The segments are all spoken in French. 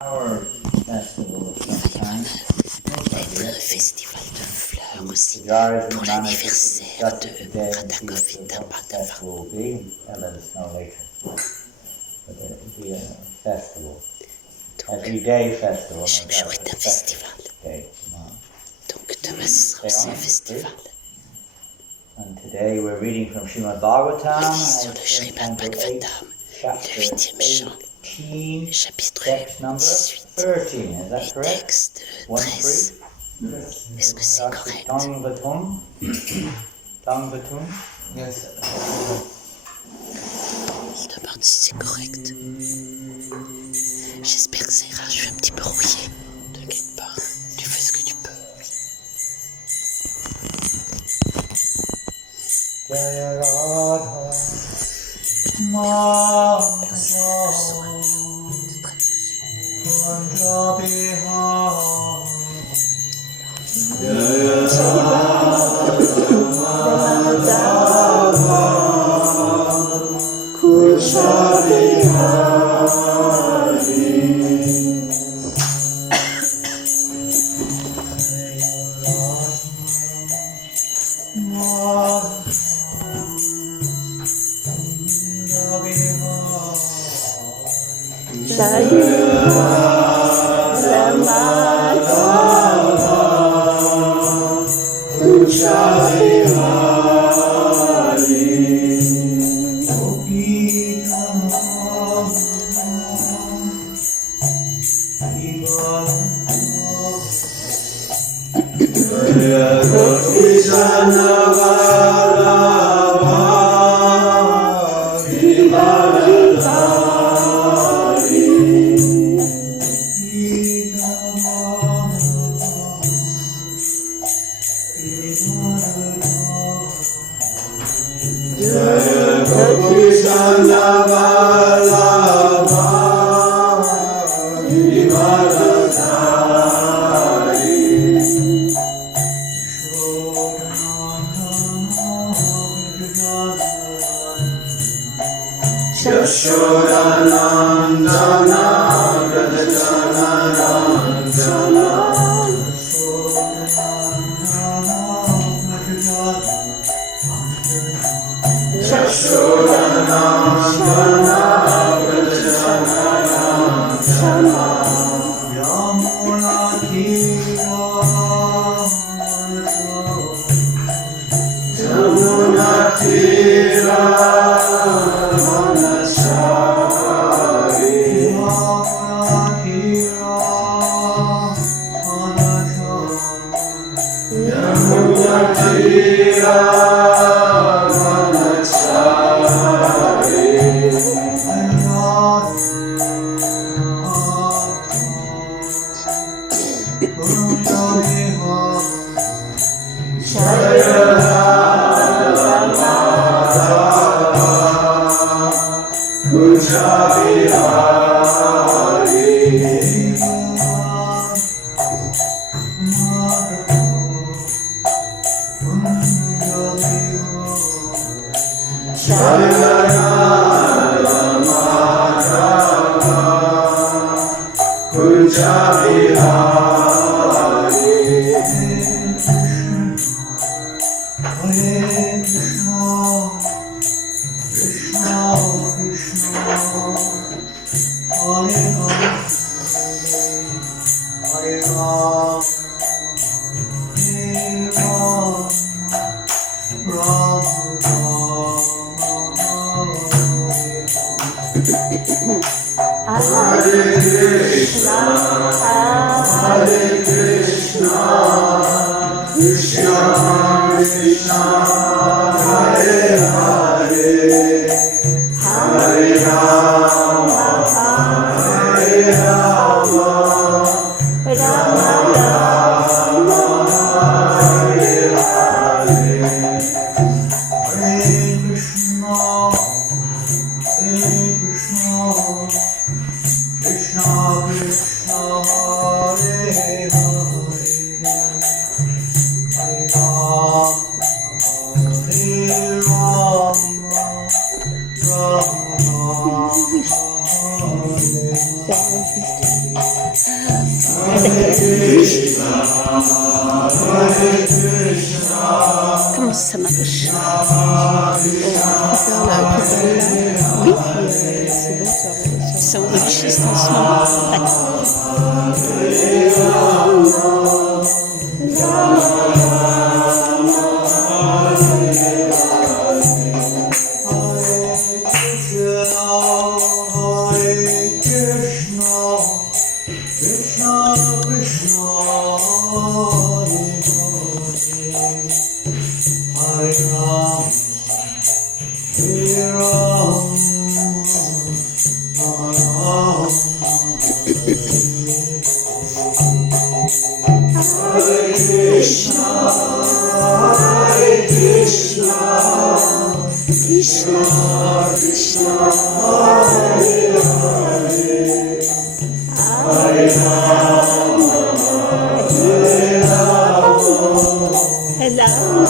Our festival of some kind. Être un festival de fleurs aussi Guys pour and l'anniversaire managers de today and see Radakovita what the Padova. festival will be and let us know later. But it will be a festival. Every day festival. Chaque jour est un festival. Day tomorrow. Donc demain ce sera aussi un festival. And today we're reading from Srimad Bhagavatam. On lit sur le Srimad Bhagavatam, le 8e chant, chapitre 18, 18, 13. Is that et correct? texte 13. Est-ce que c'est correct? Tang Batung? Tang Batung? Yes. Il demande si c'est correct. J'espère que ça ira, je suis un petit peu rouillé. T'inquiète pas, tu fais ce que tu peux. Jaya Radha Madhava Kunja Bihar Jaya Comment ça marche? Oui, c'est bon, ça va. C'est enregistré en ce moment? D'accord.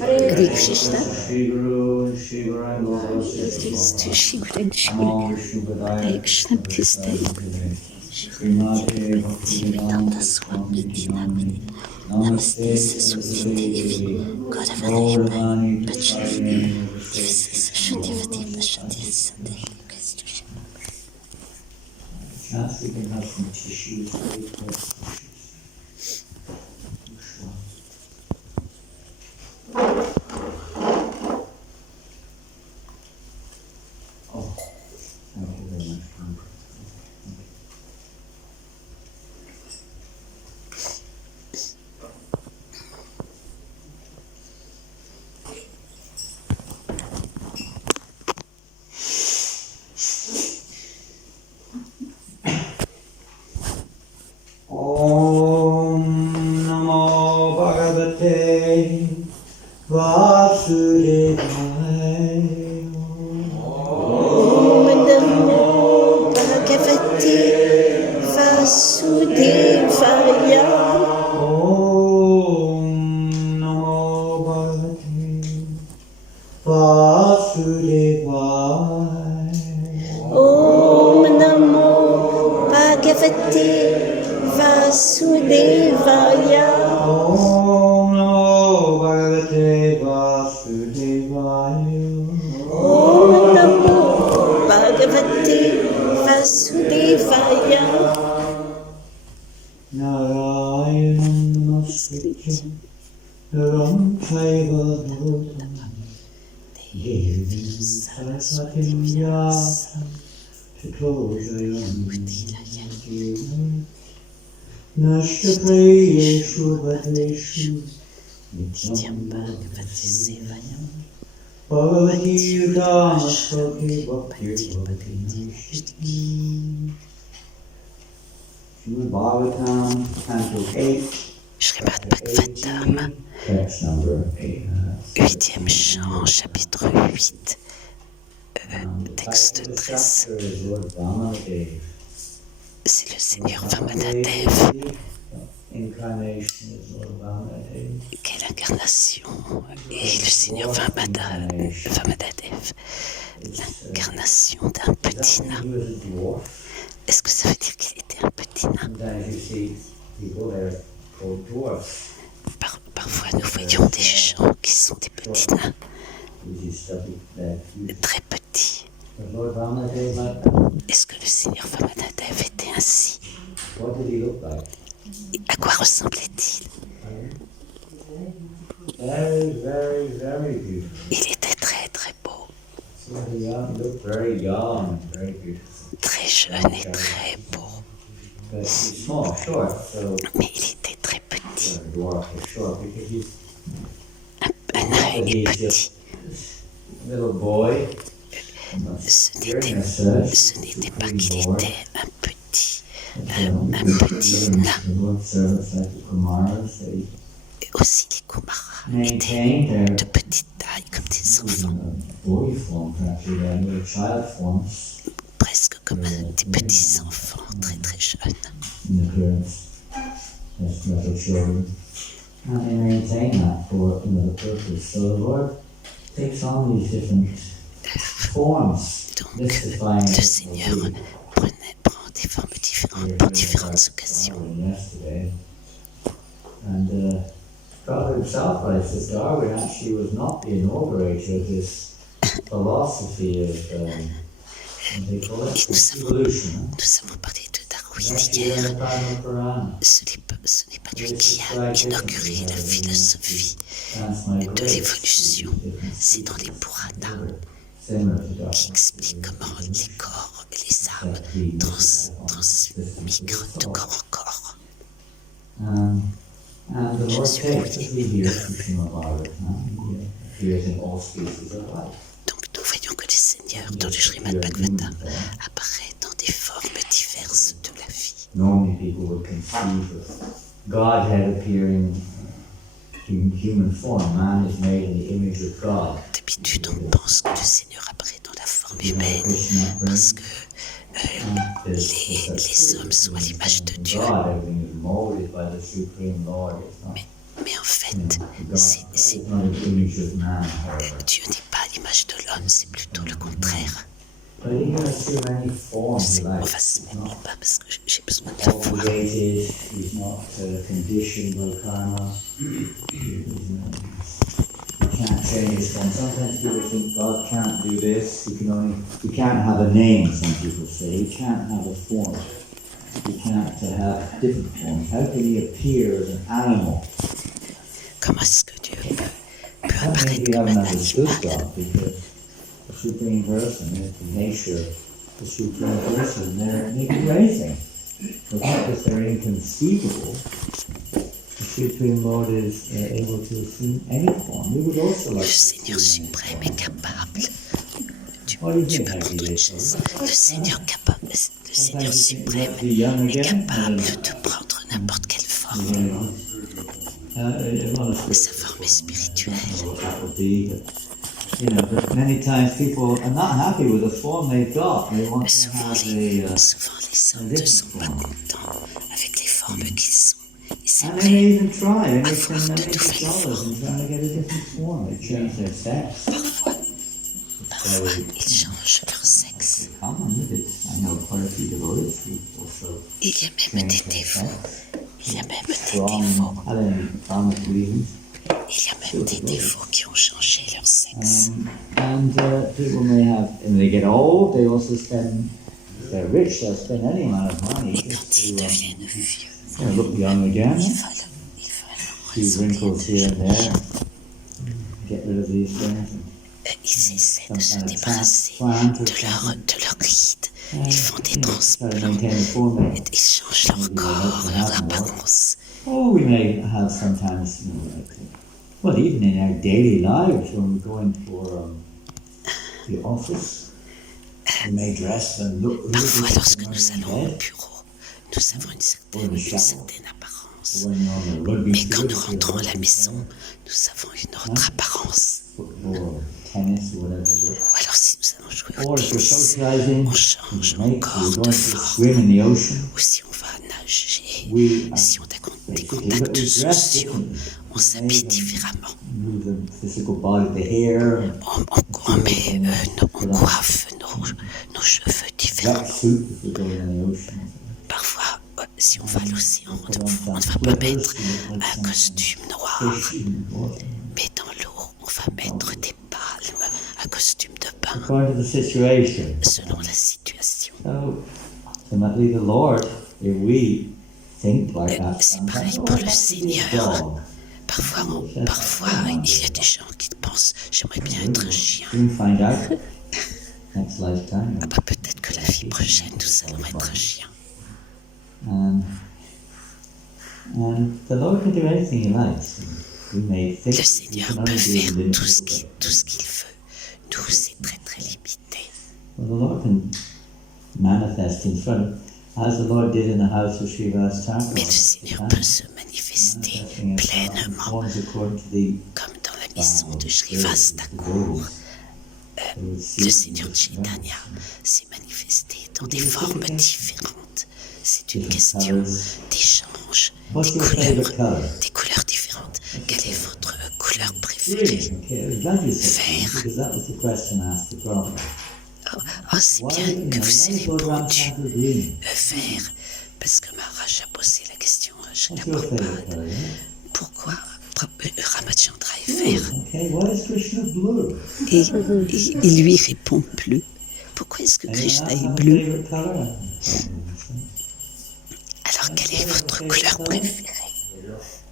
Hare Krishna. Hare Krishna Baptiste. Namaste Saraswati Gauravanayam Bhajani Shudivati Bhajati Chance we can have some tissue. Oh, thank you very much. Srimad Bhagavatam, 8e chant, chapitre 8, texte 13. C'est le Seigneur Vamanadev. Quelle incarnation! Et le Seigneur Vamanadev, l'incarnation d'un petit nain. Est-ce que ça veut dire qu'il était un petit nain? Parfois nous voyons des gens qui sont des petits nains, très petits. Est-ce que le Seigneur Vamanadev était ainsi? À quoi ressemblait-il? Il était très très beau, très jeune et très beau. Mais il était très petit. Un nain est petit. Ce n'était pas qu'il était un un petit nain. The Lord's servants like the Kumaras, they Et aussi les Kumaras étaient maintained their de petite taille, comme des enfants, boy forms, actually, their little child forms presque comme des petits enfants, très très jeunes. in appearance as little children. And they maintain that for the purpose. So the Lord takes on these different forms, Donc mystifying le Seigneur prend des formes différentes pour différentes occasions. yesterday. And God himself writes that Darwin actually was not the inaugurator of this philosophy of what they call it, evolution. Nous avons parlé de Darwin hier. Ce n'est pas lui qui a inauguré la philosophie de l'évolution. C'est dans les Puranas qui explique comment les corps et les âmes transmigrent de corps en corps. And the Lord takes us here from about it. He appears in all species of life. Donc nous voyons que le Seigneur, dans le Srimad Bhagavatam, apparaît dans des formes diverses de la vie. Normally people would conceive of Godhead appearing in human form. Man is made in the image of God. D'habitude, on pense que le Seigneur apparaît dans la forme humaine parce que les hommes sont à l'image de Dieu. Mais en fait, Dieu n'est pas à l'image de l'homme, c'est plutôt le contraire. On va se mettre en bas parce que j'ai besoin de la voir. Can't change his form. Sometimes people think God can't do this. He can't have a name, some people say. He can't have a form. He can't have different forms. How can he appear as an animal? Comment est-ce que Dieu peut I apparaître think we comme haven't un understood animal? God because the Supreme Person is the nature, the Supreme Person. They can do anything. It's not that they're inconceivable. The Supreme Lord is able to assume any form. We would also Le like to Seigneur assume any suprême est capable. Tu What do you peux think, prendre Aggie? une chaise. Le Seigneur Sometimes you think suprême you be young est again. capable de prendre n'importe quelle forme. Sa forme est spirituelle. But many times people are not happy with the form they've got. They want to Souvent have les a hommes ne sont pas contents avec les formes qu'ils ont. Ils and they may aimeraient even try. They make avoir some de make nouvelles dollars formes. and try to get a different form. They change their sex. Parfois, ils changent leur sexe. Common, I know quite a few devotees who also Il y a même change des their défauts. sex. Il y a même des From défauts. common reasons. Il y a même des défauts qui ont changé leur sexe. And people may have, and they get old, they also spend, if they're rich, they'll spend any amount of money Et quand just ils to deviennent vieux, look young again. ils veulent Few wrinkles here and there. Get rid of these things. ils essaient de se Some kind of débarrasser transplant or de leur rides. Ils font des try to transplants. maintain the form they Ils changent leur corps, leur apparence. Oh, we may have sometimes, well, even in our daily lives, when we're going for the office, we may dress and look Parfois, good lorsque when nous we're in allons au bed. bureau, nous avons une certaine apparence. When you're on the rugby Mais quand nous field, rentrons à la maison, nous avons une autre apparence. football, tennis, or whatever it is. Ou alors si nous allons jouer au Or if you're tennis, socializing, on change you're encore going de to forme. swim in the ocean. Ou si on va nager, We si on a des contacts sociaux, on s'habille différemment. move the physical body, the hair, On coiffe nos cheveux différemment. wet suit if we're going in the ocean. Parfois, si on va à l'océan, on ne va pas mettre un costume noir. Fish in the water. Mais dans l'eau, on va mettre des palmes, un costume de bain, According to the situation. selon la situation. So, ultimately, the Lord, if we think like that, C'est pareil pour le Seigneur. Parfois, il y a des gens qui pensent « j'aimerais bien être un chien Soon find out. Next lifetime. ». Ah bah peut-être que la vie prochaine, nous allons être un chien. And the Lord can do anything He likes. We may think Le He Seigneur can peut only do faire it within tout ce His qu'il veut. Nous, c'est très très limité. Well, the Lord can manifest in front of. as the Lord did in the house of Srivastava. Mais le Seigneur peut se manifester pleinement, According to the comme dans la maison de Srivas Thakur. Le Seigneur Chaitanya s'est manifesté dans des formes différentes. C'est une question d'échange, What's your favorite color? des couleurs différentes. Quelle est votre couleur préférée? Okay, glad you said Vert. that, because that was the question asked the Prophet. Oh, c'est bien que vous ayez Why répondu green? vert, parce que Maharaj a posé la question à Srila What's your favorite Prabhupada. color? Yeah? Pourquoi Ramachandra est vert? Okay, why is Krishna blue? Et il lui répond bleu. Pourquoi est-ce que Anyone Krishna else est have a bleu? favorite color? Alors quelle est votre couleur préférée?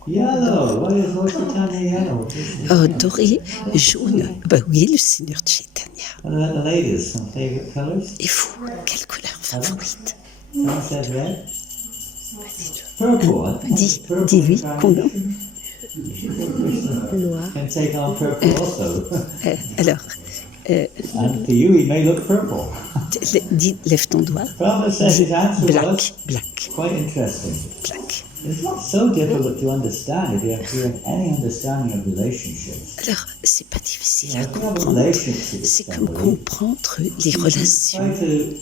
Yellow. Why is Lord Chaitanya yellow? Oh, doré, jaune. Ben oui, le Seigneur Chaitanya. What about the ladies? Some favorite colors? Et vous, quelle couleur favorite? Someone said red. Purple. Dis-lui qu'on Noir. Can take on purple also. alors, And to you, he may look purple. lève ton doigt. Prabhupada said his answer was Black, quite interesting. black. It's not so difficult to understand if you have any understanding of relationships. Alors, c'est pas difficile à If you have a comprendre. relationship with C'est comme somebody, comprendre les relations. try to,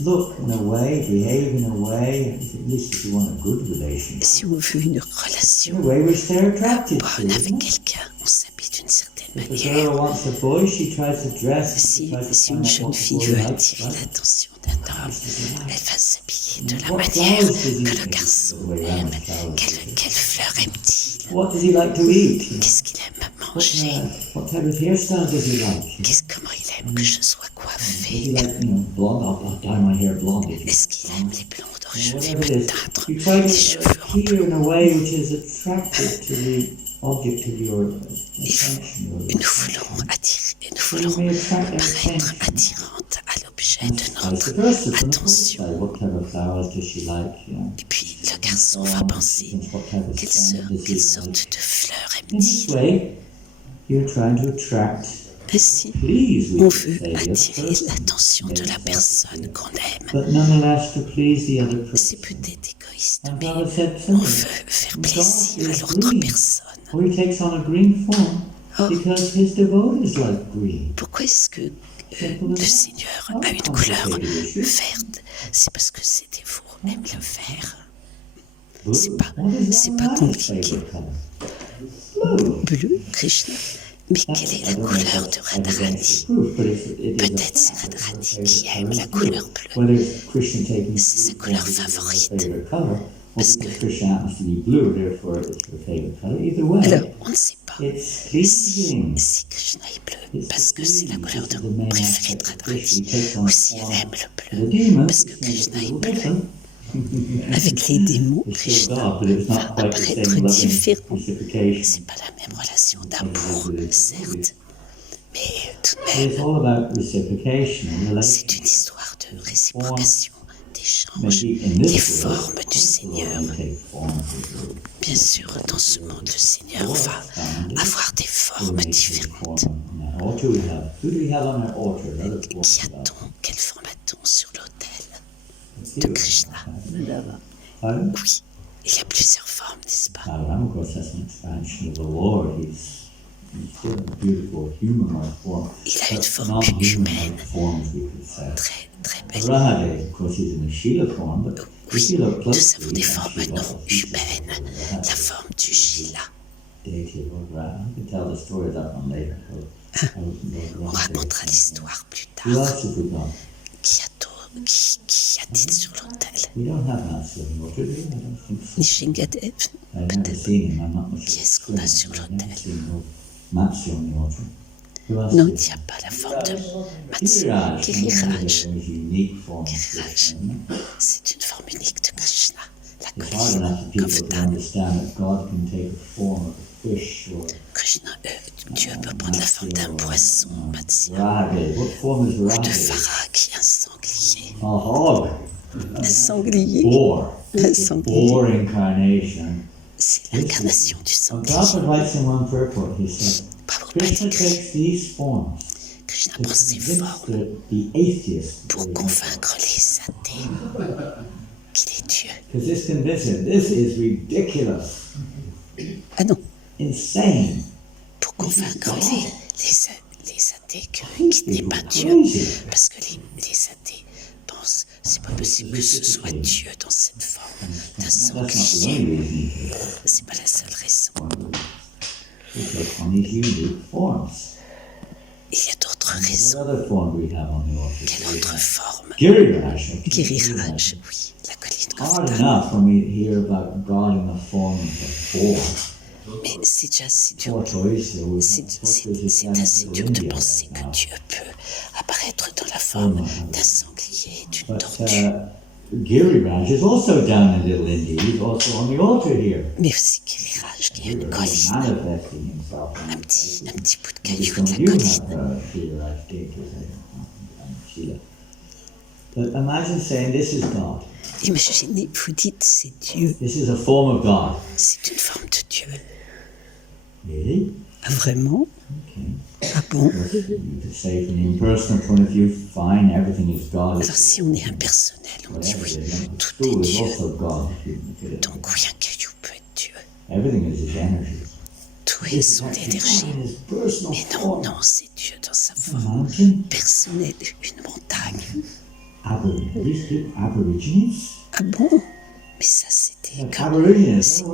look in a way, behave in a way, at least if you want a good relationship, Si on veut une in relation a way which they're attracted to. bonne avec quelqu'un, on s'habille d'une certaine If a manière. girl wants a boy, she tries to dress. Si, tries to si find une out jeune what the fille boy veut likes, attirer right? l'attention d'un homme, elle va s'habiller de la What manière flowers does he que le like? garçon The way aime. around the flowers. Quelle fleur aime-t-il? What does he like to eat? Qu'est-ce qu'il aime manger? What type of hairstyle does he like? Comment il aime que je sois Does he coiffée? like, blonde? I'll dye my hair blonde. Est-ce qu'il aime les blondes? Oh, je vais Whatever me it is, teindre you try les to cheveux en appear in a way which is attractive to the object of your attention. Nous voulons paraître attirante à l'objet de notre attention. What type of flowers does she like? Et puis le garçon va penser, What type of quelle scent does he sorte like? de fleurs In this aime-t-il? way, you're trying to attract, Ainsi, please, we on could veut say, the other attirer person. l'attention de la personne qu'on aime. But nonetheless, to please the other person. C'est peut-être égoïste, And mais Prabhupada said on simply, veut faire God plaisir à is l'autre green. personne. Or he takes on a green form Oh. because his devotees like green. Pourquoi est-ce que le Seigneur a une couleur verte? C'est parce que ses dévots aiment le vert. C'est pas compliqué. Bleu, Krishna. Mais quelle est la couleur de Radharani? Peut-être c'est Radharani qui aime la couleur bleue. C'est sa couleur favorite. Parce que, alors, on ne sait pas si Krishna est bleu parce que c'est la couleur préférée de Radharani ou si elle aime le bleu parce que Krishna est bleu. Avec les démons, Krishna va apparaître différent. C'est pas la même relation d'amour, certes, mais tout de même, c'est une histoire de réciprocation, d'échange, des formes du Seigneur. Bien sûr, dans ce monde, le Seigneur va avoir des formes différentes. Qui a-t-on? Quelle forme a-t-on sur l'autel de Krishna? Oui, il y a plusieurs formes, n'est-ce pas? Il a une forme humaine, très, très belle. Oui, nous avons des formes non humaines, la forme du Shila. On racontera l'histoire plus tard. Qui a-t-il sur l'autel? Nishingadev, peut-être. Qui est-ce qu'on a sur l'autel? Non, il n'y a pas la forme de Matsu. Giriraj. Giriraj, c'est une forme unique de Krishna. La colline, Govardhan. Krishna, Dieu peut prendre la forme d'un poisson, Matsya, ou de Vara, qui est un sanglier. Un sanglier. Un sanglier. C'est l'incarnation du sanglier. Prabhupada écrit, Krishna prend ses formes pour convaincre les athées. Dieu. Because this convinced him, this is ridiculous, Ah non, insane. pour convaincre les athées qu'il n'est pas Dieu. Crazy. Parce que les athées pensent, c'est pas possible que ce soit Dieu dans cette forme d'un That's not the sanglier. only reason. C'est pas la seule raison. It's on these unique forms. Il y a d'autres What raisons. other form do we have on the altar? Quelle autre forme? Giriraj. Giriraj, oui, la colline Hard Govardhan. enough when we hear about God in the form of four. Mais c'est déjà assez dur. C'est assez dur de penser que Dieu peut apparaître dans la forme d'un sanglier, d'une tortue. Giriraj is also down in Little India. He's also on the altar here. Mais aussi Giriraj, qui a une He's colline, manifesting himself. un petit bout de Which caillou one de of la you colline. have Giriraj deities? Sheila. But imagine saying this is God. Imaginez, vous dites c'est Dieu, This is a form of God. c'est une forme de Dieu. Really? Ah, vraiment? Okay. Ah bon? You could say from an impersonal point of view, fine, everything is God. Alors si on est impersonnel, on dit Whatever oui, it is. tout Food est is Dieu. also God. If you look at it. Donc oui, un caillou peut être Dieu. Everything is his energy. Tout est son énergie. In his personal Mais non, form. non, c'est Dieu dans sa A forme mountain. personnelle, une montagne. These people, Aborigines. Ah bon? Mais ça, c'était Like comme... Aborigines. C'est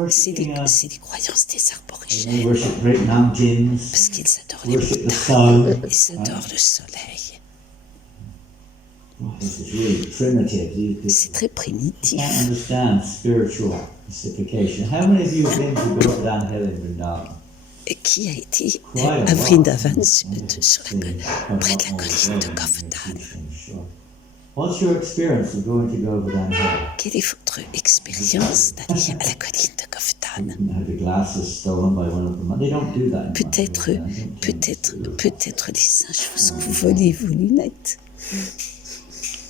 les croyances des They aborigènes. worship great mountains. Parce qu'ils adorent les Worship the montagnes. sun. Ils adorent le soleil. This is really primitive. C'est très You primitif. can't understand spiritual mystification. How many of you have been to Govardhan Hill in Vrindavan? Et qui a été à Vrindavan, près de la colline de Govardhan. What's your experience of going to Govardhan Hill? Quelle est votre expérience d'aller à la colline de Govardhan? You have the glasses stolen by one of them. They don't do that. Peut-être les singes vous ont volé vos lunettes.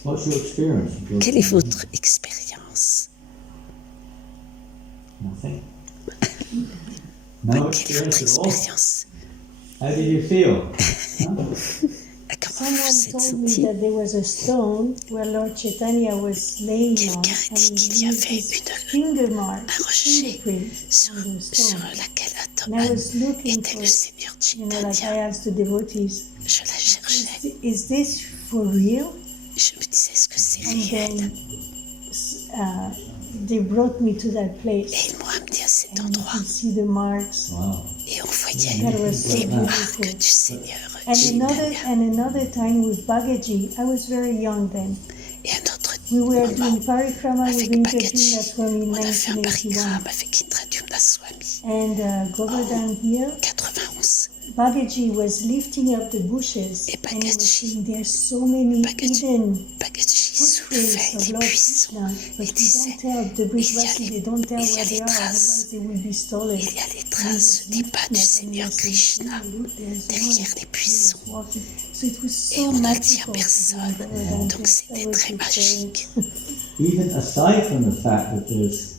What's your experience? of Quelle est Govardhan votre expérience? Hill? Nothing. No Quelle est votre experience at all? expérience? How did you feel? Comment vous vous Someone êtes told me senti? that there was a stone where Lord Chaitanya was laying on, Quelqu'un a dit and qu'il he y used avait his finger mark, un rocher fingerprint sur on the sur stone. laquelle And I was looking était for, le Seigneur like I Chaitanya. asked the devotees, Je la cherchais. is this for real? Je me disais, est-ce que c'est And réel? then they brought me to that Et place. ils m'ont amené à cet And you endroit. could see the marks. Wow. Et on voyait That was so les beautiful. marques du Seigneur And Chaitanya. another time with Bagaji, I was very young then. Et un autre We were moment doing parikrama with avec Indra Bagaji, Swami in on a fait un 1981. parikrama avec Indra Swami. And Govardhan here, 91. Bagaji was lifting up the bushes, Et and he was Bagaji- saying there's so many Bagaji- hidden Bagaji footprints soulevait of les Lord buissons. Krishna, Il but we disait, don't tell the il y a Brijvasi, les- they don't tell il y a where les they are, traces. otherwise they will be stolen. Il y a les traces des pas du Seigneur Krishna derrière les buissons. So it was Et so on ne le magical dit à to be in personne. Govardhan. Donc c'était I was très magique. Even aside from the fact that there's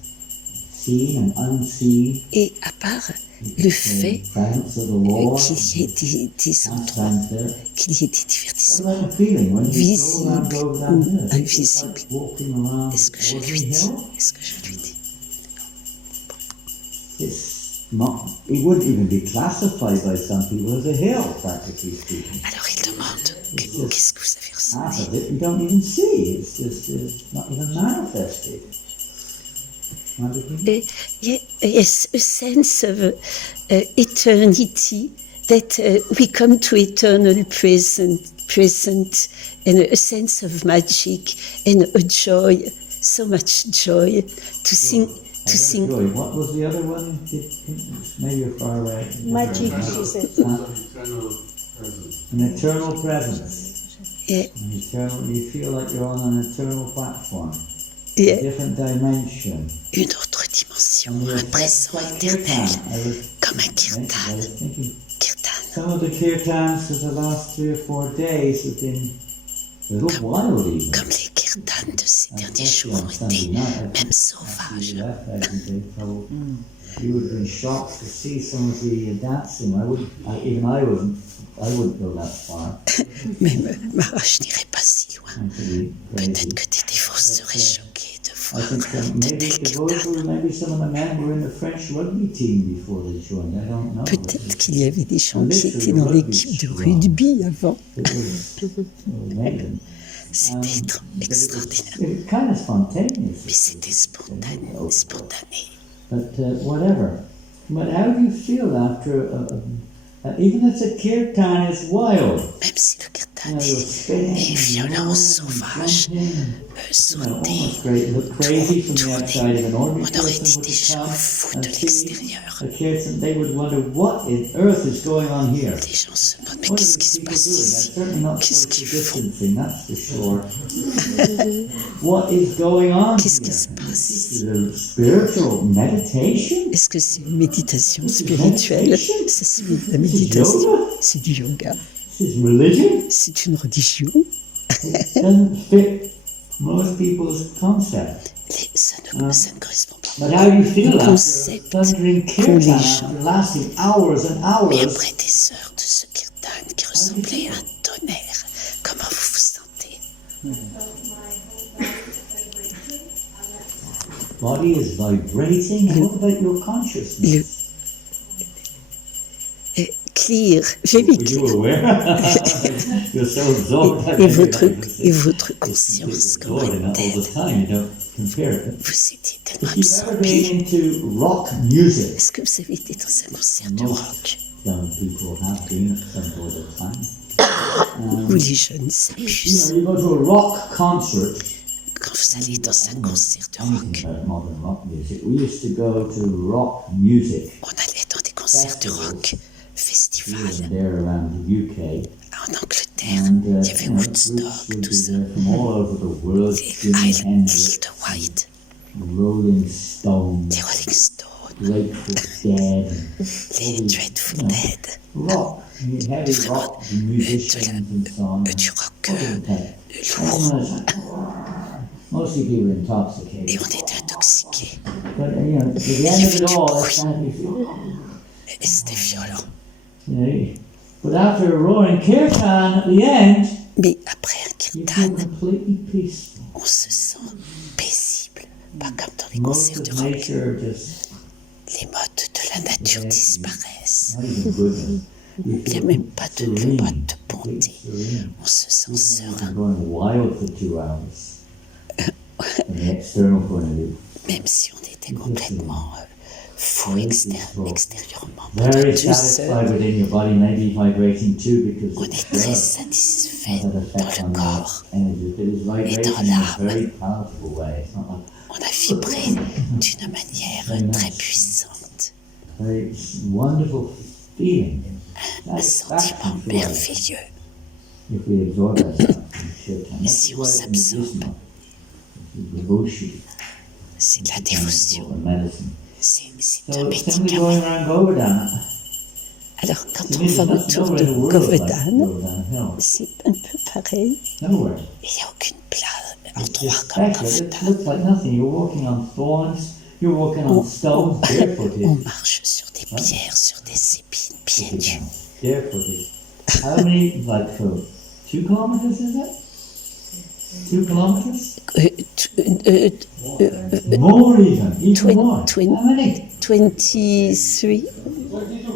seen and unseen, Et à part le fait presence of the Lord, qu'il y ait des endroits, stands there. qu'il y ait des What divertissements, about the feeling when you visible go around Govardhan ou Hill? invisible. It's like walking around Est-ce que je Woodley lui dis? Hill. Est-ce que je lui dis? It's not. It wouldn't even be classified by some people as a hill, practically speaking. Alors il demande, qu'est-ce que vous avez Half ressenti? of it you don't even see. It's just it's not even manifested. Yes, a sense of eternity that we come to eternal present, and a sense of magic and a joy, so much joy to sing. Joy. What was the other one? Maybe you're far away. Magic, she said. An eternal presence. Yeah, An eternal. You feel like you're on an eternal platform. A yeah. different dimension. Une autre dimension, And un présent éternel, comme un kirtan. Kirtan. Some of the kirtans for the last 3 or 4 days have been a little wild even. Comme les kirtans de ces derniers jours ont été même sauvages. You would have been shocked to see some of the dancing. I wouldn't go that far. Même Mara, je n'irai pas si loin. Actually, Peut-être crazy. que tes dévots seraient choqués de voir think de maybe tels the boys kirtans. maybe some of the men were in the French rugby team before they joined. I don't know. Peut-être qu'il y avait des gens qui étaient dans l'équipe de rugby avant. It was amazing. C'était extraordinaire. It was kind of spontaneous. Mais c'était spontané. But whatever. But how do you feel after, even if the kirtan is wild? Même si le kirtan You're spinning, est violent, sauvage, sauté, you look crazy from the outside of an on ordinary aurait person dit would des gens come fous and de see l'extérieur. a kirtan, they would wonder what in earth is going on here. Les gens se demandent, mais What qu'est-ce are qui se these people passe doing? ici? That's certainly not Qu'est-ce social qu'ils font? distancing, that's for sure. What is going on Qu'est-ce qui here? se passe This ici? is a spiritual meditation? Est-ce que c'est une méditation spirituelle? Ça, c'est de la méditation. C'est du yoga. This is religion? C'est une religion. It doesn't fit most people's concept. Ça ne correspond pas. But how do you feel after Concept thundering qu'ont les kirtan gens. after lasting hours and Mais hours? après des heures de ce kirtan qui ressemblait à un tonnerre, comment vous vous sentez? Body is vibrating. And what about your consciousness? Clear, very Were you clear. aware? You're so absorbed. Et votre Et conscience conscience, comment all the est-elle? time. You don't compare it. Vous étiez tellement If you've ever absorbé. been into rock music, Est-ce que vous avez été dans un concert de rock young people have been at some point of time. Où les jeunes You s'amusent. know, you go to a rock concert. Quand vous allez dans un concert de rock, About modern rock music. We used to go to rock music on allait dans des concerts de rock, festivals. there around the UK. En Angleterre, And il y avait you know, Woodstock, groups would tout be ça. there from all over the world. Les Jimi Isle Hendrix, de White, Rolling Stones, les Rolling Stones, Grateful Dead, les Dreadful Dead, rock, heavy Vraiment, rock musicians and so on. du rock Everyone lourd. was, mostly people Et intoxicated. on était intoxiqués. But you know, at the end of it all, it's kind of, you feel, Et c'était violent. you know, but after a roaring kirtan at the end, Mais après un you feel kirtan, completely peaceful. on se sent paisible. Pas comme dans les Most concerts de of rock. nature just Les modes de la nature disparaissent. not even good. You Il n'y a feel même pas de serene, mode de bonté. completely serene. On se sent serein, I'm going wild for 2 hours. From the external point of view. même si on était complètement fou extérieurement. Very Pendant 2 heures, satisfied within your body, maybe vibrating too, because on est très satisfait that dans effect le on corps. your energy. It is vibrating in a very powerful way. It's not like On a vibré d'une manière très puissante. a very wonderful feeling. Un Satisfaction sentiment to us merveilleux. if we absorb ourselves in kirtan. That's Si on why it's s'absorbe. medicinal. It's devotion. C'est de la dévotion. And medicine. C'est un So it's simply médicament. going around Govardhan. Alors, quand To on me, there's va nothing autour nowhere in de the world like Govardhan, Govardhan Hill. c'est un peu pareil. Nowhere. Il n'y a aucune It's endroit just comme special. It Govardhan. looks like nothing. You're walking on thorns. You're walking on stones, On barefooted. marche sur des pierres, sur des épines, pieds nus. Barefooted. How many, like, for 2 kilometers is it? 2 kilometers? More even more. How many? 23,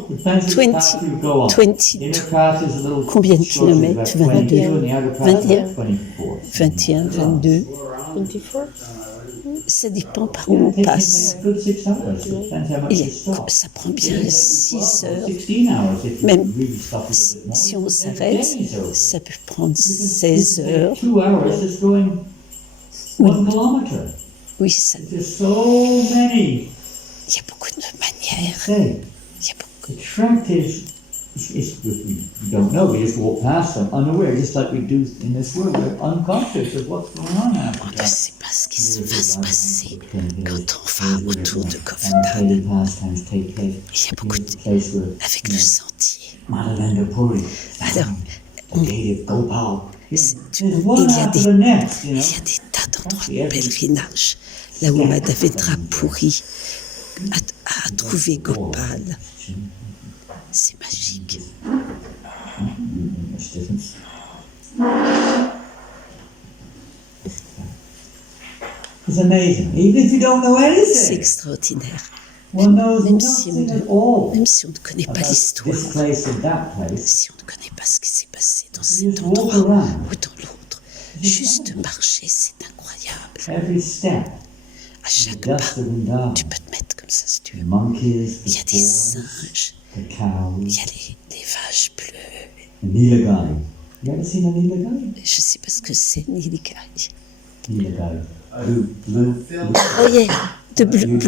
Depends which 20, path you go on. 22. Inner path is a little Combien de shorter, kilomètres? about 22, and the 21, outer path is 21. about 24. 21, 22. 24? Ça dépend par où on It takes passe. a good 6 hours. It depends how much Et you stop. ça prend bien 6 heures. 16 hours if you Même really stop a little bit more. Si on Then s'arrête, it's over. ça peut prendre You can 16 take heures. 2 hours just going 1 kilometer. Oui, ça, There's so many. Il y a beaucoup de manières. Say, Il y a beaucoup. the track is we don't know. We just walk past them unaware, just like we do in this world. We're unconscious of what's going on after On ne that. sait pas ce qui va se passer quand on va autour de Govardhan. Daily pastimes take place. Il y a beaucoup de... Place where avec le sentier. Madhavendra Puri, Alors, the gate of Gopal. C'est- There's one il y a after des- the next, you il know. y a des tas d'endroits de pèlerinage. Là où Madhavendra Puri a trouvé Gopal. C'est magique. Much difference. It's amazing. Even if you don't know C'est anything, extraordinaire. one knows Même si, nothing at all même si on ne connaît pas about l'histoire, this place and that place. si on ne connaît pas ce qui s'est passé dans You cet just walk endroit around. ou dans l'autre, juste marcher, c'est incroyable. Every step, À the chaque pas, dust of Vrindavan, tu peux te mettre comme ça si tu the veux. monkeys, Il y a the des boars, singes, the il cows, y a les vaches bleues. the Nilagari. You ever seen a Nilagari? Je sais pas ce que c'est, Nilgai. Nilagari. Blue. Oh yeah, the blue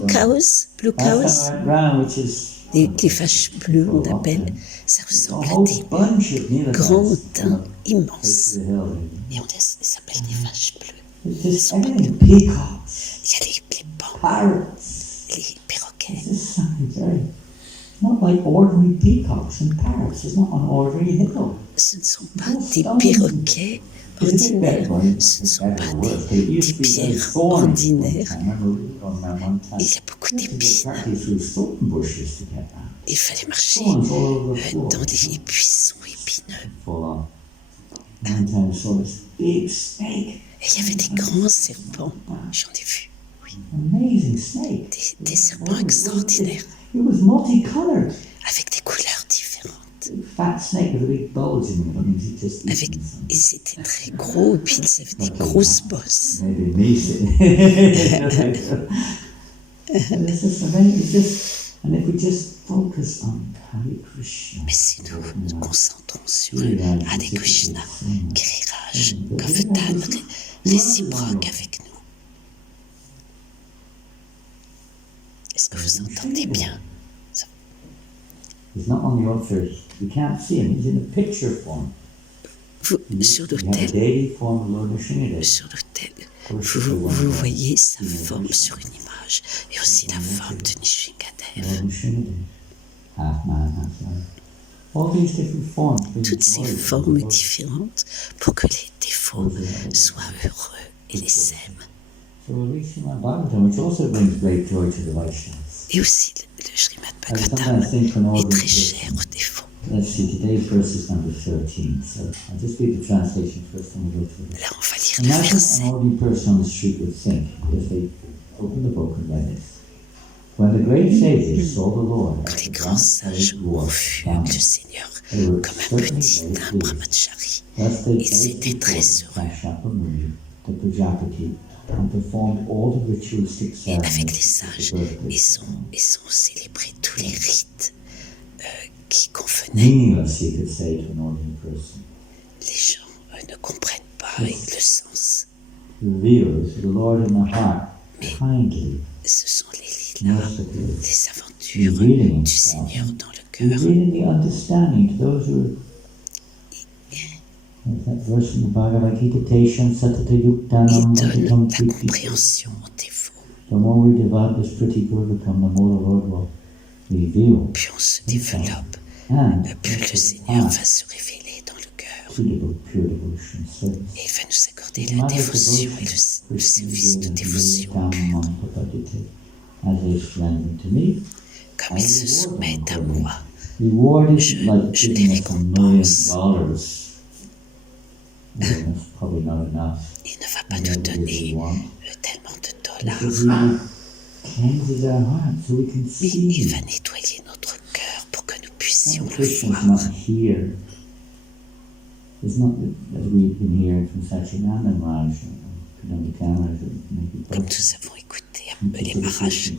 cows, blue Last cows. time I went round, which is Les vaches bleues, on appelle. Ça a ressemble à whole des bunch of Nilagaris. grands daims on the face immenses. of the hill. Et on les s'appelle des vaches bleues. It's just everything. Peacocks, Il y a les pans, parrots. les perroquets. It's just something very. It's not like ordinary peacocks and parrots. It's not an ordinary hill. Ce ne sont pas des perroquets ordinaires, ce ne sont pas des pierres ordinaires. Il y a beaucoup d'épines. Il fallait marcher dans des buissons épineux. Et il y avait des grands serpents, j'en ai vu, oui, des serpents extraordinaires, avec des couleurs différentes. Ils étaient très gros, et puis ils avaient des grosses bosses. Mais si nous nous concentrons sur Hare Krishna, Giriraj, Govardhan, réciproque avec nous. Est-ce que vous entendez bien? He's not on the altar. You can't see him. He's in a picture form. Sur You have the l'autel, deity form of Lord Nrsimhadev. vous voyez sa forme sur une image et aussi la forme de Nrsimhadev. Lord Nrsimhadev. Half man, half lion. All these different forms. bring Toutes ces joy to formes the Lord. différentes pour que les défauts soient heureux et les aiment. So at least in my Bhagavatam, which also brings great joy to the Vaishnavas. Et aussi, le Srimad I Bhagavatam sometimes think when all est très these cher aux défauts. Let's see, today's verse is number 13, so I'll just read the translation first and we'll go through it. Là, on va lire le Imagine verset. an ordinary person on the street would think, if they open the book and read this. When the great sages saw the Lord, Quand as les the grands grand sages sage ont walked vu down, le Seigneur they were comme un certainly petit very nain pleased. brahmachari, Thus they ils placed étaient très before heureux. Kashyapamuni, the Prajapati, and performed all the ritualistic Et avec les ceremonies sages, of the birthday. ils ont célébré tous les rites qui convenaient. Meaningless, he could say to an ordinary person. Les gens ne comprennent pas le sens. The Leos, the Lord in the heart, kindly, Ce sont les lilas, mercifully, les aventures du Seigneur dans le cœur. revealing the understanding to those who. There's that verse in the Bhagavad Gita, Teshan Satata Il Yuktanam donne Matitam la Priti. compréhension aux défauts. The more we develop this pretty Gurukam, the more the Lord will reveal Plus on se développe, and plus le Seigneur va se révéler dans le cœur. suitable pure devotion service. Et il va nous accorder la dévotion et le service de dévotion pure. As is rendered to me. Comme ils se soumettent à moi, Reward is like je les giving us récompense. $1 million. That's probably not enough. il ne va pas nous donner tellement de dollars, Cleanses our heart so we can mais see. il va nettoyer notre cœur pour que nous puissions le Krishna's voir. not here. It's not that we've been hearing from Satchidananda Maharaj and Kadamba Kamaraj, maybe Comme both. nous avons écouté un peu les Maharaj,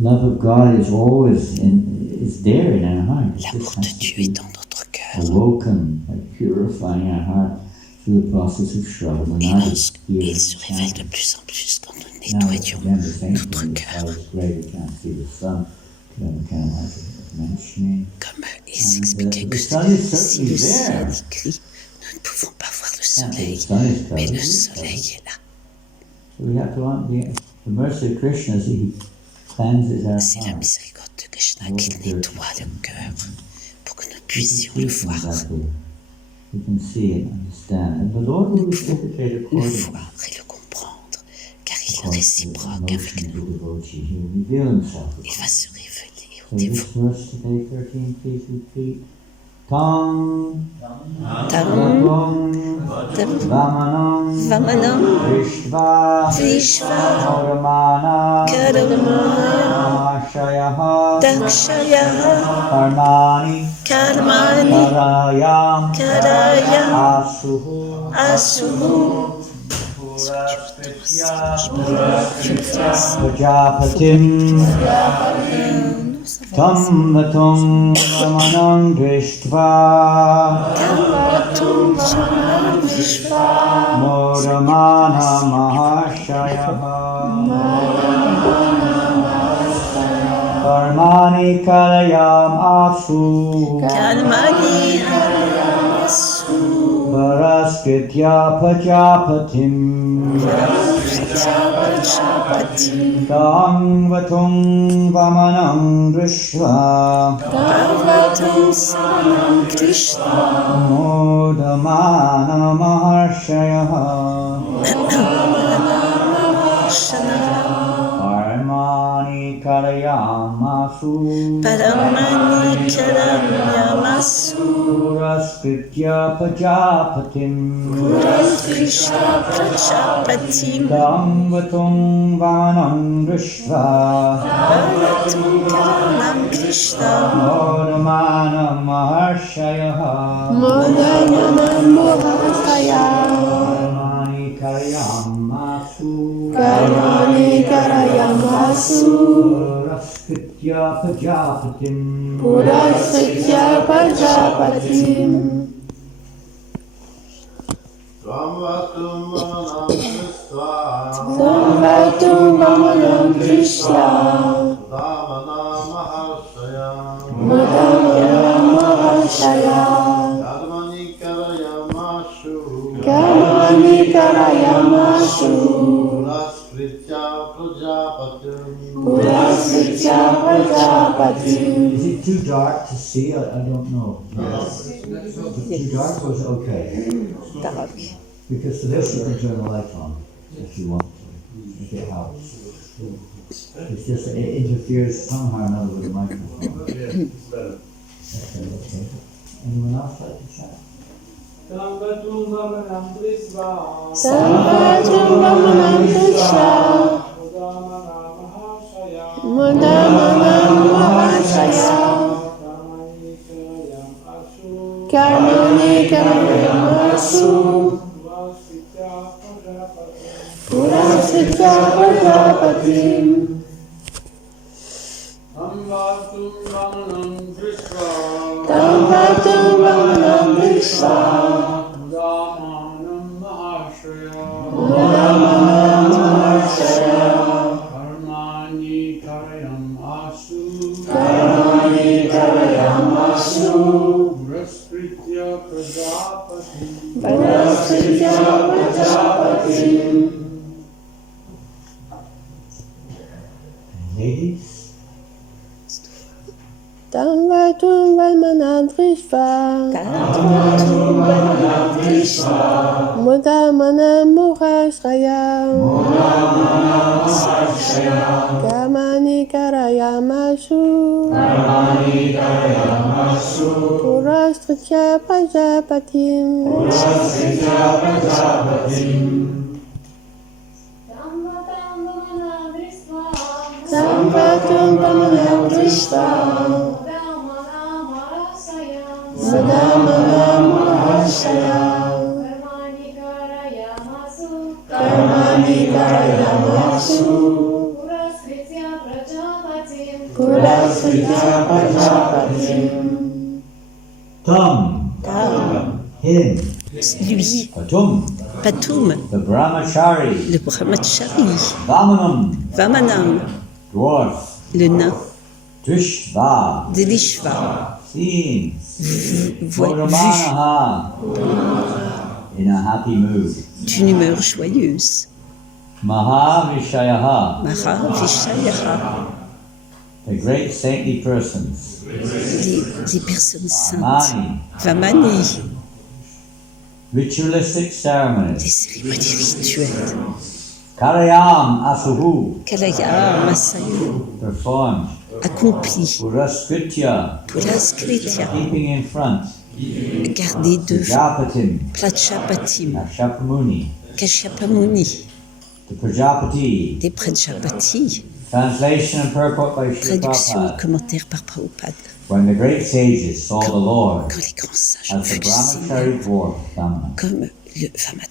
Love of God is always is there in our heart. It l'amour just de has to Dieu be est dans notre cœur. awoken by purifying our heart through the process of Shravana. Et il se révèle de plus en plus quand nous nettoyons notre cœur. Comme il s'expliquait que si le ciel est gris, nous ne pouvons pas voir le soleil, mais le soleil est là. C'est la miséricorde de Krishna qui nettoie le cœur pour que nous puissions le voir. We can see it, understand. And the Lord will reciprocate Le accordingly. voir et le comprendre, car il est réciproque avec nous. Il va se révéler aux So this dévots. verse today, 13, please repeat. Tam Tam Vamanam Vamanam Vishtva Vishva Moramana Karamana Ashayaha Dakshayaha Karmani Karmani Karayam Karayam Asuhu Asuhu Prajapatim Tam Vatum Vamanam Vishtva Kamatum Shanam Vishva Moramana Mahashayaha Karmani Kalayam Asu Kalmani Asu Paraskritya Prajapatim Prajapati Tam Vatum Vamanam Drishva Bhagavatam Saranam Krishna Modamana Maharshayaha Parmani Kalayamasu Paramani Karamyamasu Puraskritya Prajapatim Krishna Prajapati Tam Vatum Vamanam Drishva Bhagavatam Karanam Krishna Modamana Maharshayaha Modayana Mohakaya Parmani Kalayamasu Karmani Karayamasu Puraskritya Prajapatim Purasritya Prajapati Samvatum Vamanam Krishna Mudamana Mahashaya Karmani Karayamashu Purasritya Prajapati. Is it too dark to see? I don't know. Yes. Is it too dark or is it okay? Dark. Because for this you can turn the light on if you want to, if it helps. It's just, it interferes somehow or another with the microphone. Okay. Anyone else like to chat? Samvatum Vamanam Krishna Mudamana Mahashaya Karmani Karayamasu Purasritya Prajapati Tamvatum Vamanam Krishna Mudamana Mahashaya Karmani Karayamasu Purasritya Prajapati. Ladies? Tamvatum Vamanam Krishna Mudamana Mohashaya Karmani Karayamasu Purasritya Prajapati Samvatum Vamanam Krishna Mudamana Mahashaya Karmani Karayamasu Purasritya Prajapati. Tam. Him. Lui, Patum. Patum, The Brahmachari. le Brahmachari, Vamanam. Vamanam, Dwarf. le nain, Drishva. Delishva, Seen. vu Moramanaha. In a happy mood. d'une humeur joyeuse. Mahavishayaha. Mahavishayaha, The great saintly persons. les personnes saintes. Mani. Vamani, Ritualistic les ceremonies. cérémonies rituelles. Kalayam Asuhu. Kalaya Masayu, Performed. accompli. Puraskritya. Puraskritya, Keeping in front. garder deux Prajapatim, Prajapatim, Kashyapamuni, Kashyapamuni, the Prajapati. des Prajapati. Translation and purport by Srila Traduction et Prabhupada. commentaire par Prabhupada. When the great sages saw the Lord Quand les grands sages ont as vu the le Seigneur brahmachari dwarf Brahman, comme le Vamana,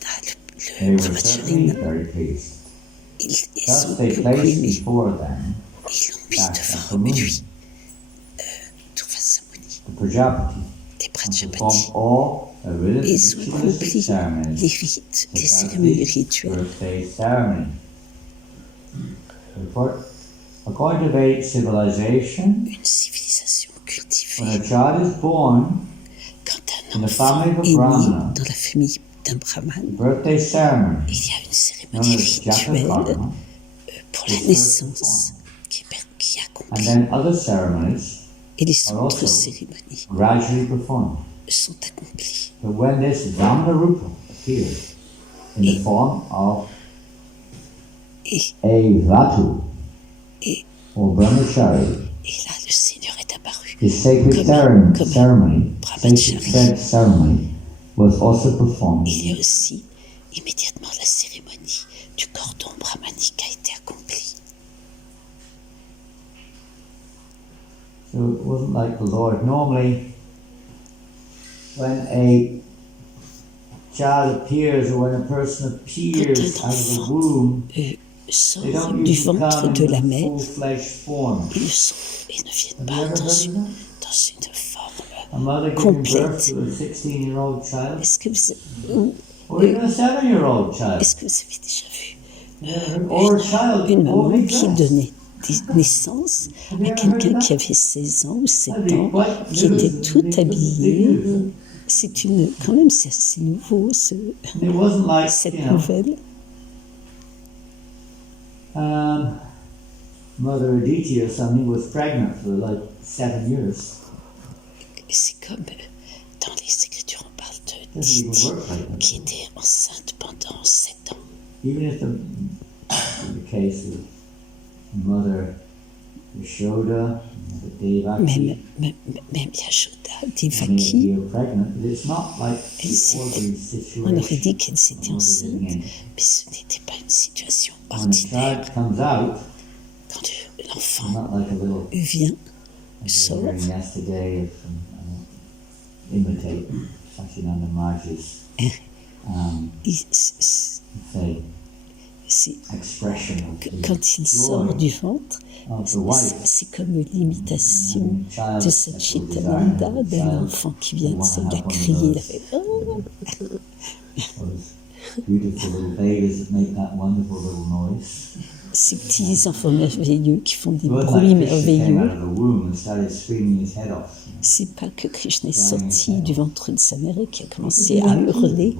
they le were certainly Brahmacharina, very pleased. ils Thus ont they beaucoup placed aimé. before them Ils l'ont mis devant Kashyapamuni, lui, Durvasamuni, the Prajapati, des and Prajapati. performed all the Et ils ont ritualistic accompli les ceremonies rites, les such as cérémonies the rituelles. birthday ceremony. Report. According to Vedic civilization, Une civilisation when a cultivée. child is born, Quand in un the enfant family of a est né Brahmana, dans la famille d'un brahman, birthday ceremony, il y a une known cérémonie as Jata rituelle Karma, pour la naissance qui est and accomplie. then other ceremonies Et les are autres also cérémonies gradually performed. sont accomplies. But when this Vamana appeared in the form of Et, a Vatu et, or Brahmachari, et là, le Seigneur est apparu. this sacred Comme ceremony brahmachari. said ceremony was also performed. Il y a aussi immédiatement la cérémonie du cordon brahmanique a été accomplie. So it wasn't like the Lord. Normally, when a child appears or when a person appears out of the womb, they Sort don't du usually ventre come de in la a mère, full-fledged form. ils ne viennent Have you pas ever dans heard une, of that? dans une forme A mother giving complète. birth to a 16-year-old child, Est-ce que vous, or even a 7-year-old child, est-ce que vous avez déjà vu or a child une maman only qui dressed. donnait naissance à quelqu'un qui avait 16 ans ou 7 ans, qui était tout habillé? C'est une, quand même, c'est assez nouveau, It wasn't like, cette nouvelle. Mother Aditi or something was pregnant for like 7 years. C'est comme dans les Écritures, on parle de Doesn't even Didi work like that. qui était enceinte pendant 7 ans. Even if the case of Mother Yashoda, Mother Devaki, Même Yashoda, may Devaki, be pregnant, but it's not like elles the ordinary étaient, on aurait situation. dit qu'elles étaient enceintes, mais ce n'était pas une situation When a ordinaire. child comes out, Quand l'enfant not like a little, vient, like we were sort, hearing yesterday of imitate Satyananda Maharaj's say expression of the quand il sort du ventre, of the wife. c'est comme l'imitation And the de child Satchitananda, the d'un child enfant qui vient de se wanna la have one of crier, il a those. fait oh. Those beautiful little babies that make that wonderful little noise. Ces petits enfants merveilleux qui font des It wasn't bruits like Krishna came out merveilleux. of the womb and started screaming his head off. C'est pas que Krishna est sorti du ventre de sa mère et qui a commencé à hurler,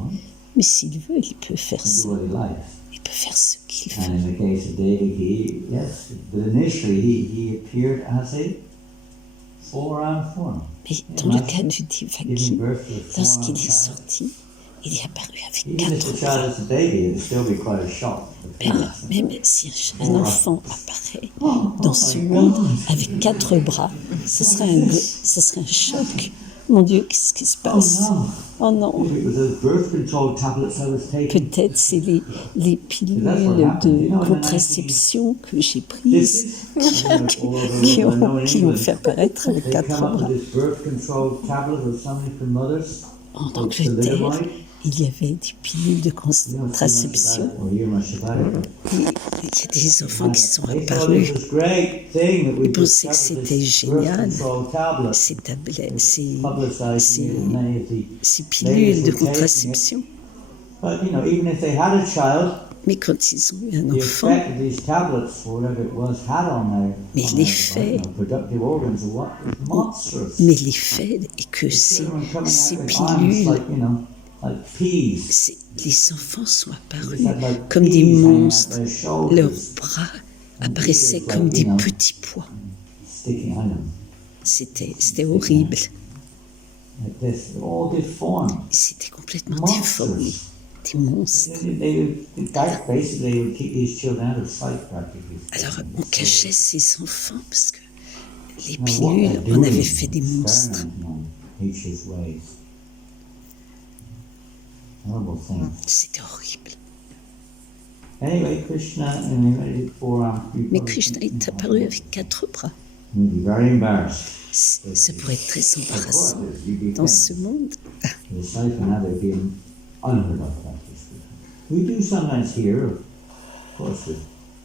mais s'il veut, il peut faire He can ça. do what he likes. Il peut faire ce qu'il And veut. in the case of Devaki, yes, but initially he appeared as a four-armed form, Mais dans le cas du Devaki, giving birth to a lorsqu'il four-armed est child. sorti, il est apparu avec Even if 4 the bras. child is a baby, it'd still be quite a shock. Même si un enfant apparaît dans ce monde avec 4 bras, ce serait un choc. Mon Dieu, qu'est-ce qui se passe? Oh non, If it was those birth control tablets I was taking, peut-être c'est les pilules de contraception que j'ai prises qui ont fait apparaître avec they 4 come up bras. with this birth control tablet or something for mothers. En Angleterre, il y avait des pilules de contraception. Or hear much about it. Il y a des enfants qui sont They thought apparus. it was great thing that we Ils pensaient que discovered c'était this génial. birth control tablet, Ces tablettes, publicized in many of the ces pilules de contraception. But you know, even if they had a child, Mais quand ils ont eu un the enfant, effect of these tablets, or whatever it was, had on Mais their, l'effet- productive organs or what was monstrous. mais l'effet est que ces Children coming ces out with arms pilules, like, you know, like peas. les enfants sont apparus They had like comme des peas hanging out monstres. their shoulders, Leurs bras apparaissaient comme des petits pois. sticking out of them. C'était horrible. Like this, all deformed. C'était complètement déformé. Des monstres. Basically, they would keep these children out of sight practically. Alors, on cachait ces enfants parce que les Now, what they're pilules en doing avaient is fait des monstres. experimenting on nature's ways. horrible thing. C'était horrible. Anyway, Krishna, and he made it forearm. Mais Krishna est apparu avec 4 bras. You'd be very embarrassed. Ça pourrait être très embarrassant You'd be dans ce monde. The safe and other being unheard of practice. We do sometimes hear, of course, with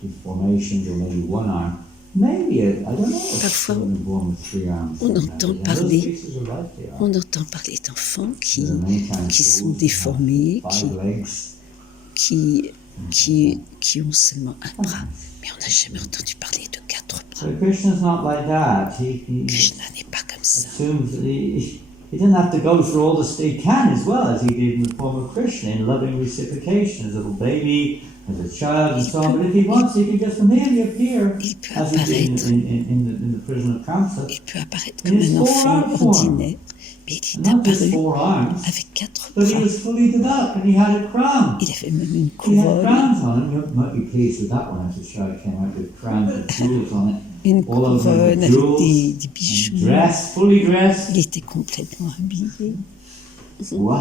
deformations or maybe one arm, maybe I don't know. Parfois, Someone born with 3 arms. on entend In those parler. cases of life, they are. On entend parler d'enfants qui sont Fools, déformés, 5 legs. qui ont seulement un bras. Mais on n'a jamais entendu parler de 4 bras. So Krishna's not like that. He Krishna n'est pas comme ça. assumes that he doesn't have to go through all this. He can as well as he did in the form of Krishna in loving reciprocation as a little baby, as a child, and so on. But if he wants, he can just immediately appear Il peut as he did apparaître, in the prison of Kamsa. il peut apparaître comme un enfant ordinaire, mais il est Not just apparu 4 arms, avec 4 but he bras. was fully developed and he had a crown. Il avait même une He had couronne, crowns on him. You might be pleased with that one as a child came out with crowns with jewels on it. une All of them couronne with avec jewels des and bijoux. dressed, fully dressed. Il était complètement habillé. Wow.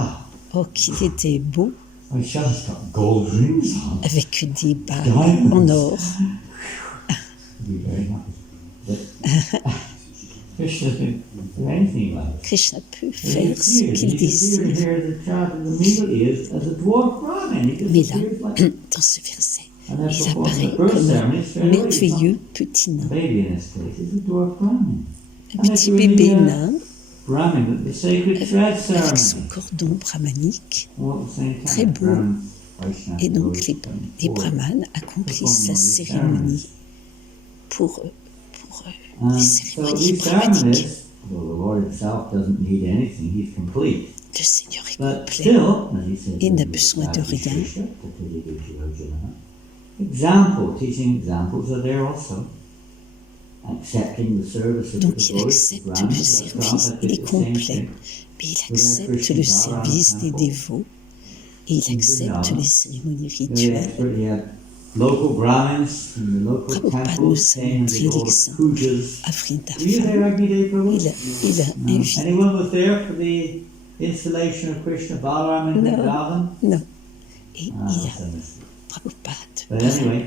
Oh, qu'il était beau, My son's got gold rings on. avec des bagues en or. I'd be very happy. But Krishna can do anything like it. Krishna peut He faire ce appeared, qu'il he désire. appeared here as a child and immediately as a dwarf Brahmin. He just Mais là, appeared like dans ce verset, and then il performed apparaît the birth comme ceremony un straight away. merveilleux petit nain, The baby in this case is a dwarf Brahmin. un And it's petit really bébé a nain Brahmin with the sacred thread avec son ceremony. cordon brahmanique. All at the same time, Très beau. Brahmin, Vaishnava, Et donc goes les forward. brahmanes accomplissent sa Perform all these cérémonie pour And les so cérémonies these brahmaniques. ceremonies, well, the Lord himself doesn't need anything, he's complete. Le Seigneur est But complet. still, as he says, Il n'a in the besoin de Bhakti rien. Shrisha, example, teaching examples are there also. Accepting the service of Donc the il devotees, accepte Brahmins, le that's service, Prabhupada il did est the same complet, thing. mais il accepte le service des dévots et il accepte les cérémonies Very rituelles. expert, he had local Brahmins from the local Prabhupada temples nous a came and montré did all the l'exemple pujas. à Were you Vrindavan. there every day, Prabhu? Il a No. invité, Anyone was there for the installation of Krishna Balaram in No. Vrindavan? non, et il Ah, a, so it's- Prabhupada But anyway,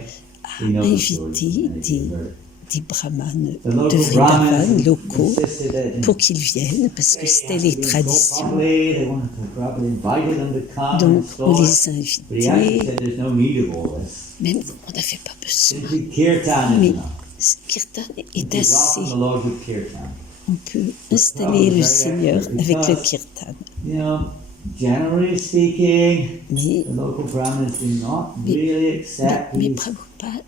we know the story. invité And it's very- des brahmanes The local de Vrindavan Brahmins locaux insisted that pour qu'ils viennent parce que c'était les traditions. They wanted to Prabhupada invited them to come and Donc on store. les a But he actually invités, said there's no need of all this. même on n'avait pas besoin. Simply kirtan Mais is enough. ce kirtan est Simply assez. welcome the Lord with kirtan. On peut installer le Seigneur avec le kirtan. You know, generally speaking, Mais, the local Brahmins do not really accept mais these Prabhupada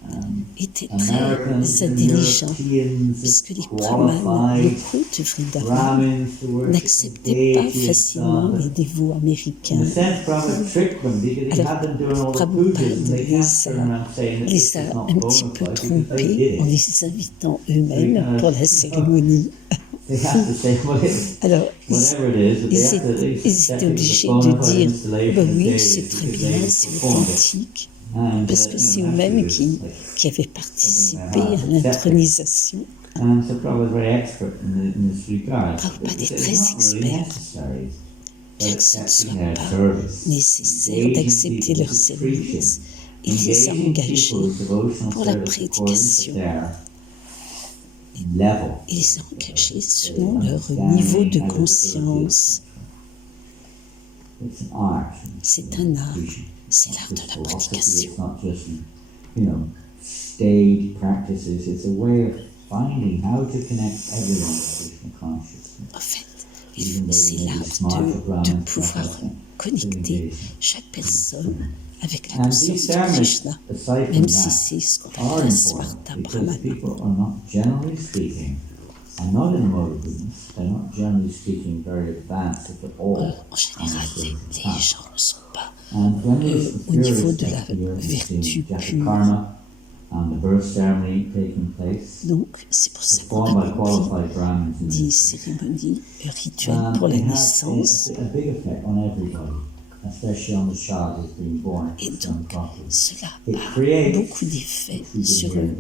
était Americans très and intelligent Europeans parce que les as brahmanes qualified locaux de Vrindavan Brahmins to worship n'acceptaient pas deities and facilement so on. les dévots In américains. a sense, Prabhupada tricked them because he Alors, had them doing all the Prabhupada pujas and they les can't turn around saying that this a is not un bona petit fide peu because they trompés did en it. les invitant eux-mêmes pour la cérémonie. They have to say, well, Alors, whatever it is, but they ils have to at least étaient accept it as obligés a bona de fide dire installation bah of oui, deities c'est très because bien, they c'est performed it. authentique, And, parce que you c'est know, eux-mêmes actually, it's like- qui avaient participé à l'intronisation. And so Prabhupada was very expert in this regard. Prabhupada est It's très not really expert. necessary, Bien but que ce ne accepting soit their pas service. nécessaire d'accepter leur service, il les a engagés pour la prédication. Il les a engagés selon leur niveau de conscience. C'est un art, c'est l'art de la prédication. Staid practices, it's a way of finding how to connect everyone to Krishna consciousness. En fait, c'est l'art de pouvoir connecter chaque personne avec la And conscience these de ceremonies, Krishna, aside from même si that, c'est ce qu'on are appelle important Smarta because Brahmana. people are not, generally speaking, are not in the mode of goodness. They're not generally speaking very advanced if at all. En général, les gens ne sont pas And when these au niveau purists de la like the vertu pure. Jatakarma and the birth ceremony taking place, Donc, c'est pour ça qu'on performed by accomplit qualified Brahmins in des this case. cérémonies rituelles pour la It has naissance. a big effect on everybody. especially on the child who's been born Et to some donc, property. cela It a creates, beaucoup d'effets which we sur, didn't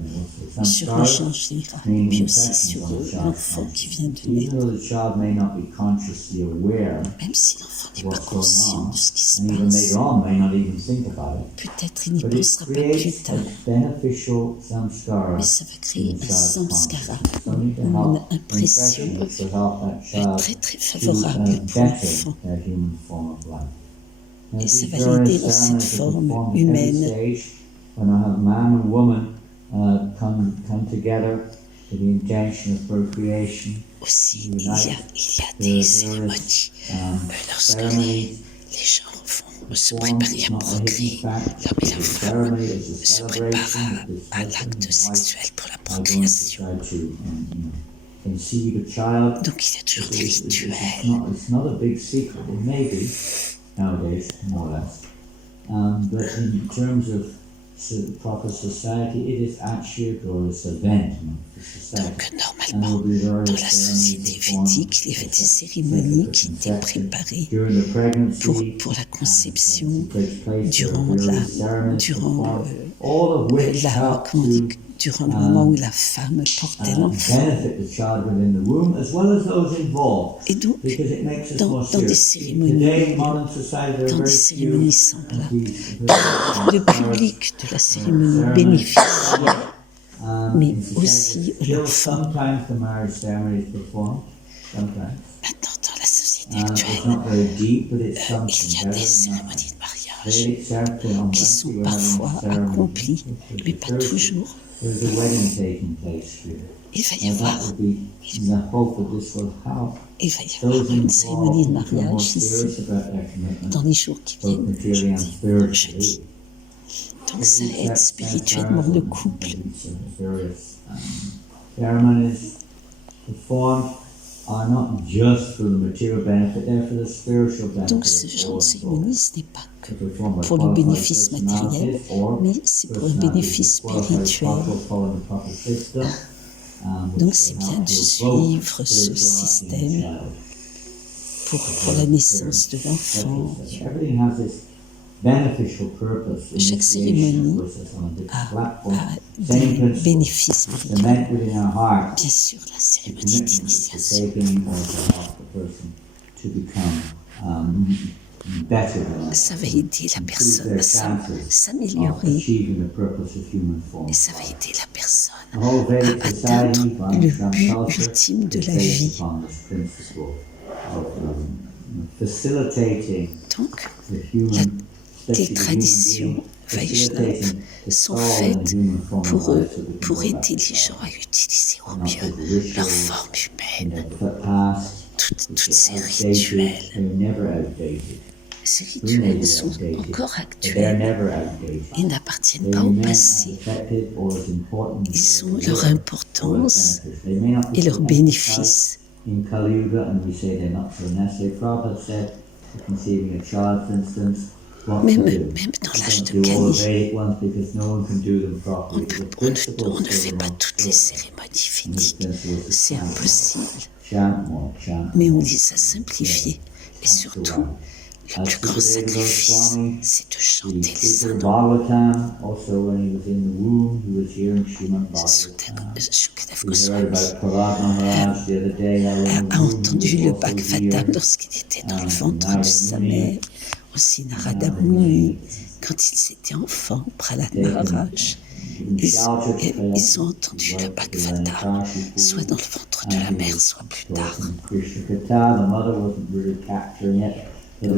hear, sur le genre général, et puis aussi sur l'enfant qui vient de even naître. though the child may not be consciously aware Même si l'enfant n'est of pas what's going conscient on, de ce qui se and even passe, later on may not even think about it, peut-être il n'y but it pensera pas plus creates tard, a beneficial samskara mais ça va créer in un the child's samskara, consciousness, something to une help, impression impression to help that child très très to favorable pour better l'enfant. their human form of life. Now, Et ça these va various l'aider dans cette ceremonies are forme performed at every humaine. stage. When I have man and woman come together with the intention of procreation, Aussi, il y a des cérémonies lorsque les gens vont se préparer à procréer. L'homme et la femme se préparent à l'acte sexuel pour la procréation. Donc il y a toujours des rituels. It's not a big secret. It may be nowadays, more or less. But in terms of proper society, it is actually a glorious event of society. Donc normalement, dans la société védique, il y avait des cérémonies qui étaient préparées pour la conception, durant le moment où la femme portait l'enfant. Et donc, dans des cérémonies semblables, le public de la cérémonie bénéficiait, mais aussi l'enfant. Maintenant, dans la société actuelle, il y a des cérémonies de mariage qui sont parfois accomplies, mais pas toujours. Il va y avoir une cérémonie de mariage ici, dans les jours qui viennent, jeudi. Donc ça aide spirituellement le couple. Donc ce genre de cérémonie, ce n'est pas que pour le bénéfice matériel, mais c'est pour un bénéfice spirituel. Donc c'est bien de suivre ce système pour la naissance de l'enfant. Chaque cérémonie a des bénéfices spirituels. Bien sûr, la cérémonie d'initiation. Ça va aider la personne à s'améliorer et ça va aider la personne à atteindre le but ultime de la vie. Donc, les traditions Vaishnav sont faites pour aider les gens à utiliser au mieux leur forme humaine. Toutes ces rituels. Ces rituels sont encore actuels et n'appartiennent pas au passé. Ils ont leur importance et leurs bénéfices. Même dans l'âge de Kali, on ne fait pas toutes les cérémonies védiques. C'est impossible. Mais on les a simplifiées. Et surtout, le plus grand sacrifice, c'est de chanter les anons. Shukadev Goswami a entendu le Bhagavatam lorsqu'il était dans le ventre de sa mère. Aussi Narada Muni, quand ils étaient enfants, Prahlad Maharaj. Ils ont entendu le Bhagavatam, soit dans le ventre de la mère, soit plus tard. Oui,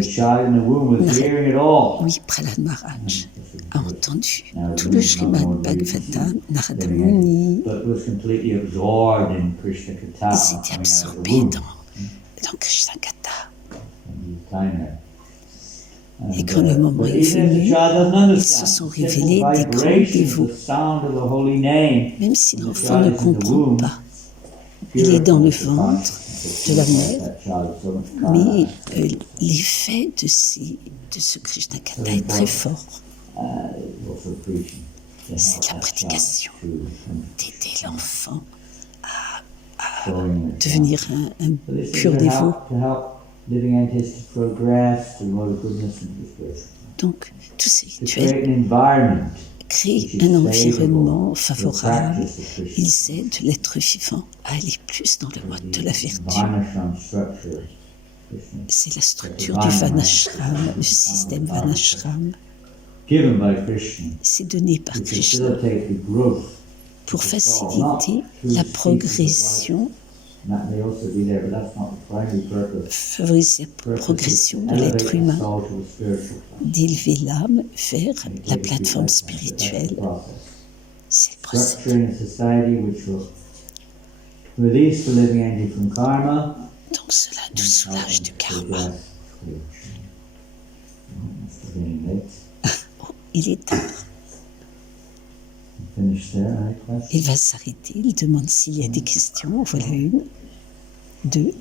Prahlad Maharaj a entendu tout le Srimad Bhagavatam, Narada Muni. Ils étaient absorbés dans Krishna Katha. Et quand le moment est venu, ils se sont révélés des grands dévots. Même si l'enfant ne comprend pas, il est dans le ventre de la mère, mais l'effet de ce Krishna Katha est très fort. C'est de la prédication, d'aider l'enfant à devenir un pur dévot. living entities to progress to the mode of goodness and spiritual. Donc, tous ces To create rituels an environment créent which is un environnement favorable to the favorable. practice of Krishna. Ils aident l'être vivant à aller plus dans le mode de la vertu. Varnashram structure, Krishna, C'est la structure du Vanashram, le système Vanashram. given by Krishna C'est donné par to Krishna facilitate the growth, pour faciliter la progression, and that may also be there, but that's not the primary purpose. favoriser la progression de Elevate l'être the humain, soul to the spiritual plane. d'élever l'âme vers la plateforme spirituelle. C'est le processus. Structuring a society which will release the living entity from karma. Donc cela nous soulage du karma. Oh, il est tard. Finish there, right? Question? Il va s'arrêter, il demande s'il y a des questions. Voilà une, deux.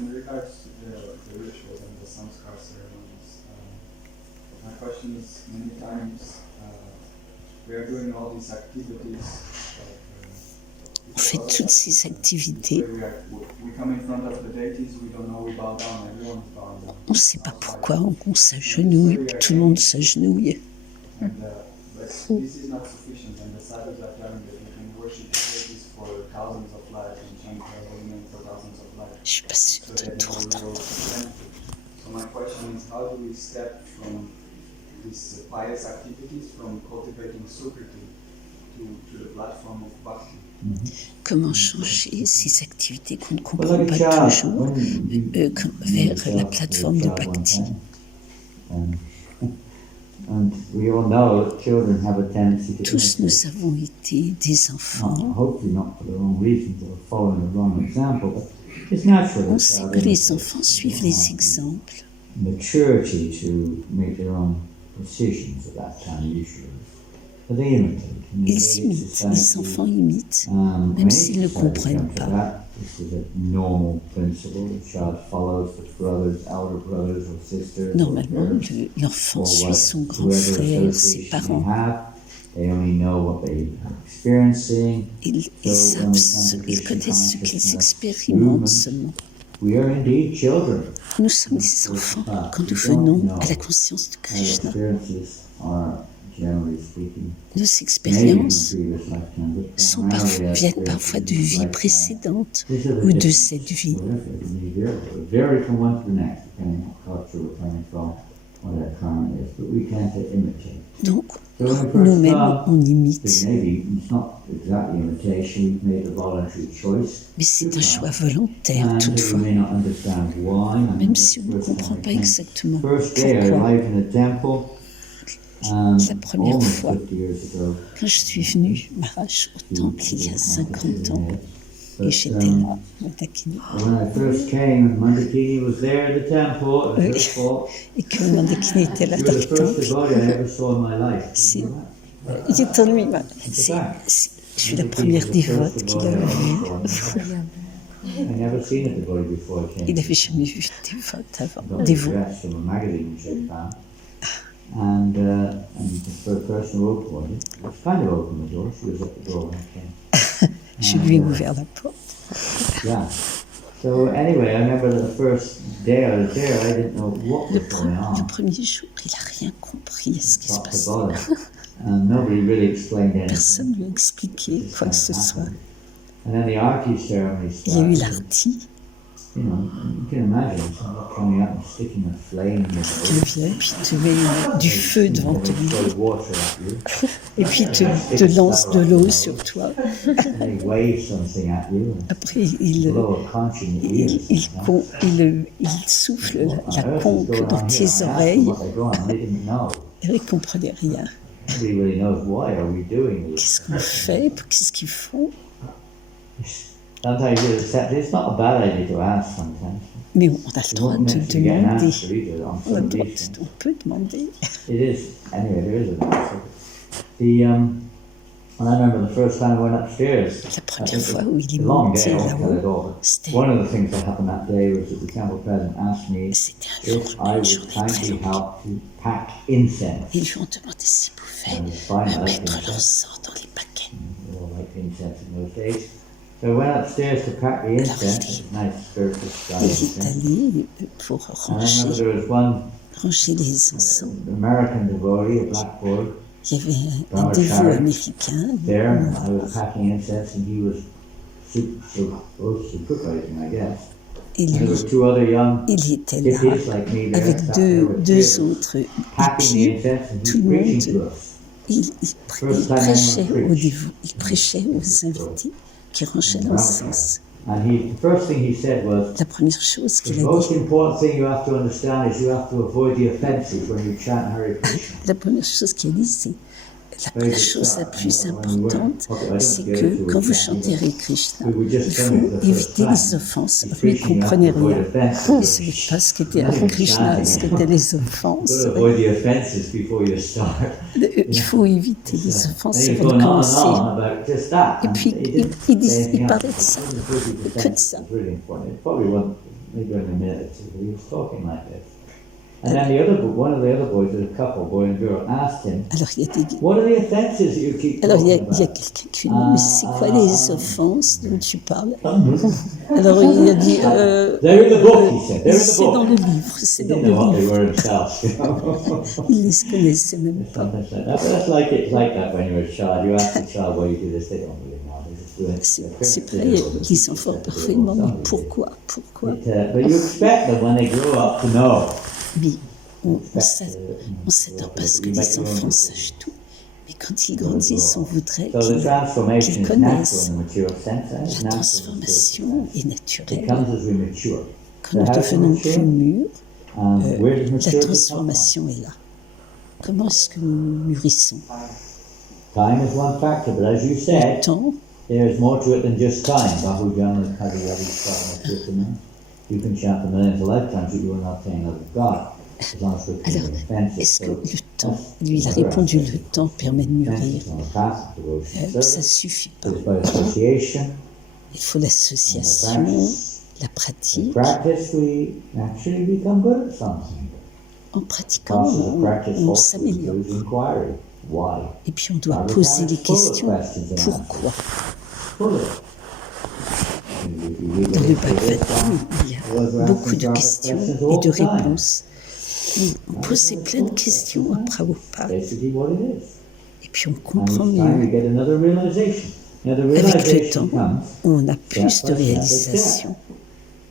In regards to the rituals and the samskar ceremonies, my question is, many times we are doing all these activities. On fait toutes ces activités. We come in front of the deities, we don't know, we bow down, everyone is bowing down. On ne sait pas pourquoi on s'agenouille, tout le monde s'agenouille. And but this is not sufficient, and the sadhus are telling that you can worship the deities for thousands of lives and chant their holy name for thousands of lives. Je suis pas sûre So de they have tout no real entendre. benefit. So my question is, how do we step from these pious activities, from cultivating sukriti to the platform of bhakti? Comment changer ces activités qu'on ne Well, comprend like a pas child, toujours vers la yourself plateforme to de a child one Bhakti? time. And we all know that children have a tendency to Tous nous imitate. avons été des enfants. Hopefully not for the wrong reasons or following the wrong example, but it's natural. On that sait child que les imitates. enfants suivent les exemples. Maturity to make their own decisions at that time usually. But they imitate. In the Ils Vedic imitent, les society, enfants imitent. when même each s'ils ne society comprennent comes to pas. that, this is a normal principle. The child follows the brothers, elder brothers or sisters. or Normalement, parents, l'enfant or suit what- son grand whoever frère, ses association they parents. have. They only know what they are experiencing. Ils connaissent ce qu'ils expérimentent seulement. We are indeed children. Nous sommes des enfants quand nous venons à la conscience de Our Krishna. experiences are, generally speaking, Nos maybe from expériences previous lifetimes, but sont primarily our viennent parfois de experiences in vies this précédentes lifetime. These are the ou de differences. cette vie. Vary from one to the next, depending on what culture we're coming from, what our karma is, but we tend to imitate. Donc, So when we first nous-mêmes, come, on imite, maybe it's not exactly imitation, we've made a voluntary choice. mais c'est un choix volontaire And we toutefois, may not understand why. même si on ne comprend pas exactement First day I pourquoi. arrived in the temple, La première almost fois, 50 years ago. quand je suis venue, Maharaj, au temple, il y a 50 ans, et j'étais là, Mandakini, When I first came, Mandakini was there in the temple. It was her fault. et que Mandakini était là She dans was le the first temple. devotee I ever saw in my life. Si. You know that? Il est en lui-même. Je suis la première dévote qu'il a vue. I never seen a devotee before I came. Il n'avait jamais vu de dévote avant. Got the Dévot. address from a magazine which I found. And the first person who opened it, was kind of opened the door. She was at the door when I came. Je lui ai ouvert la porte. Yeah. So anyway, I remember the first day I was there, I didn't know what was going on. Le premier jour, il n'a rien compris à ce qui se Top to passait. bottom. And nobody really explained anything. Personne ne lui a expliqué quoi que ce soit. And then the arti ceremony Il y a eu started. l'arti You know, you can imagine someone coming up and sticking a flame in your qui te vient, puis te met du feu devant They lui, throw water at you, et puis te lance de l'eau sur toi. and they wave something at you, and Après, il blow a conch in your ears. il souffle What on la earth is conque going dans on here? tes I asked them oreilles. what they're going on, they didn't know. Et il ne comprenait rien. Nobody really knows why are we doing this. Qu'est-ce qu'on fait? Qu'est-ce qu'ils font? Sometimes you accept it's not a bad idea to ask sometimes. Mais on a le You droit won't de necessarily get an demander. answer either on On a some le of droit, these things. on peut demander. It is, anyway, there is an answer. And I remember the first time I went upstairs. La première fois où il est a long monté day, I won't tell it là-haut, all, but c'était one of the things that happened that day was that the temple president asked me un if I would journée très kindly longue. help to pack incense. Ils lui ont demandé s'il pouvait And it's fine, I like mettre incense. l'encens dans les paquets. We all like incense in those days. So I went upstairs to crack the Alors incense, nice spiritual style il est incense. allé pour And I remember there was one ranger les encens. American devotee, a black boy, Il y avait un dévot américain, there, and I was cracking incense, and he was supervising, I guess. et And there were lui, two other young il était là hippies like me there, avec sat there with deux three of us, autres cracking the hippies. incense, and Tout he's le preaching monde, to us. il prêchait aux dévots, il prêchait aux invités qui rangeaient l'encens. And the first thing he said was, La première chose the qu'il a most dit, important thing you have to understand is you have to avoid the offenses when you chant Hare Krishna. la première chose qu'il a dit, c'est la chose la plus importante, c'est que quand vous chantez Hare Krishna, il faut éviter les offenses. Alors, lui, il ne comprenait rien. Il ne savait pas ce qu'était Hare Krishna, ce qu'étaient les offenses. Avoid the offenses before you start. Il faut éviter les offenses And he's avant de going on and commencer. on about just that. Et puis, il parlait de ça, que de ça. It's really important. It probably wasn't, maybe in a minute or two, but he was talking like this. And then one of the other boys, a couple, boy and girl, asked him, Alors, il y a des what are the offenses that you keep Alors, il y talking a about? quelqu'un qui lui dit, mais c'est quoi les offenses dont tu parles? Alors, il a dit, They're in the book, he said. They're in the c'est dans book. le livre, c'est He dans didn't le know what they livre. were himself, you know. Il ne les connaissait même pas. Something like that. But that's like it's like that when you're a child. You ask a child why you do this, they don't really know. They just do it. C'est pareil, les enfants parfois ils demandent, mais pourquoi? But you expect them when they grow up to know. Mais on ne s'attend pas à ce que les enfants sachent tout. Mais quand ils grandissent, on voudrait So the transformation qu'ils is connaissent. natural in the mature sense. La It's natural in the spiritual transformation est sense. It naturelle. comes as we mature. Quand nous devenons plus mûrs, Where does la maturity come from? transformation est là. Comment est-ce que nous mûrissons? Time is one factor, but as you Le said, temps, there's more to it than just time. Bahujana Kaviyadi Sarana. You can chant the millions of lifetimes, but you will not attain love of God. As long as we're alors, offenses. est-ce que So le temps, lui il a répondu, le temps permet de mûrir. offenses on the path of devotion Ça ne service. suffit pas. It's by association. Il faut l'association, la pratique. Practice, we naturally become good at something. En pratiquant, Process of practice on also s'améliore. includes inquiry. Why? Et puis on doit poser des questions. Pourquoi? Dans le Bhagavatam, il y a beaucoup de questions et de réponses. On posait plein de questions à Prabhupada. Basically what it is. Et puis on And comprend each time we mieux. get another realization. Now the Avec le realization temps, comes. on a plus de réalisation.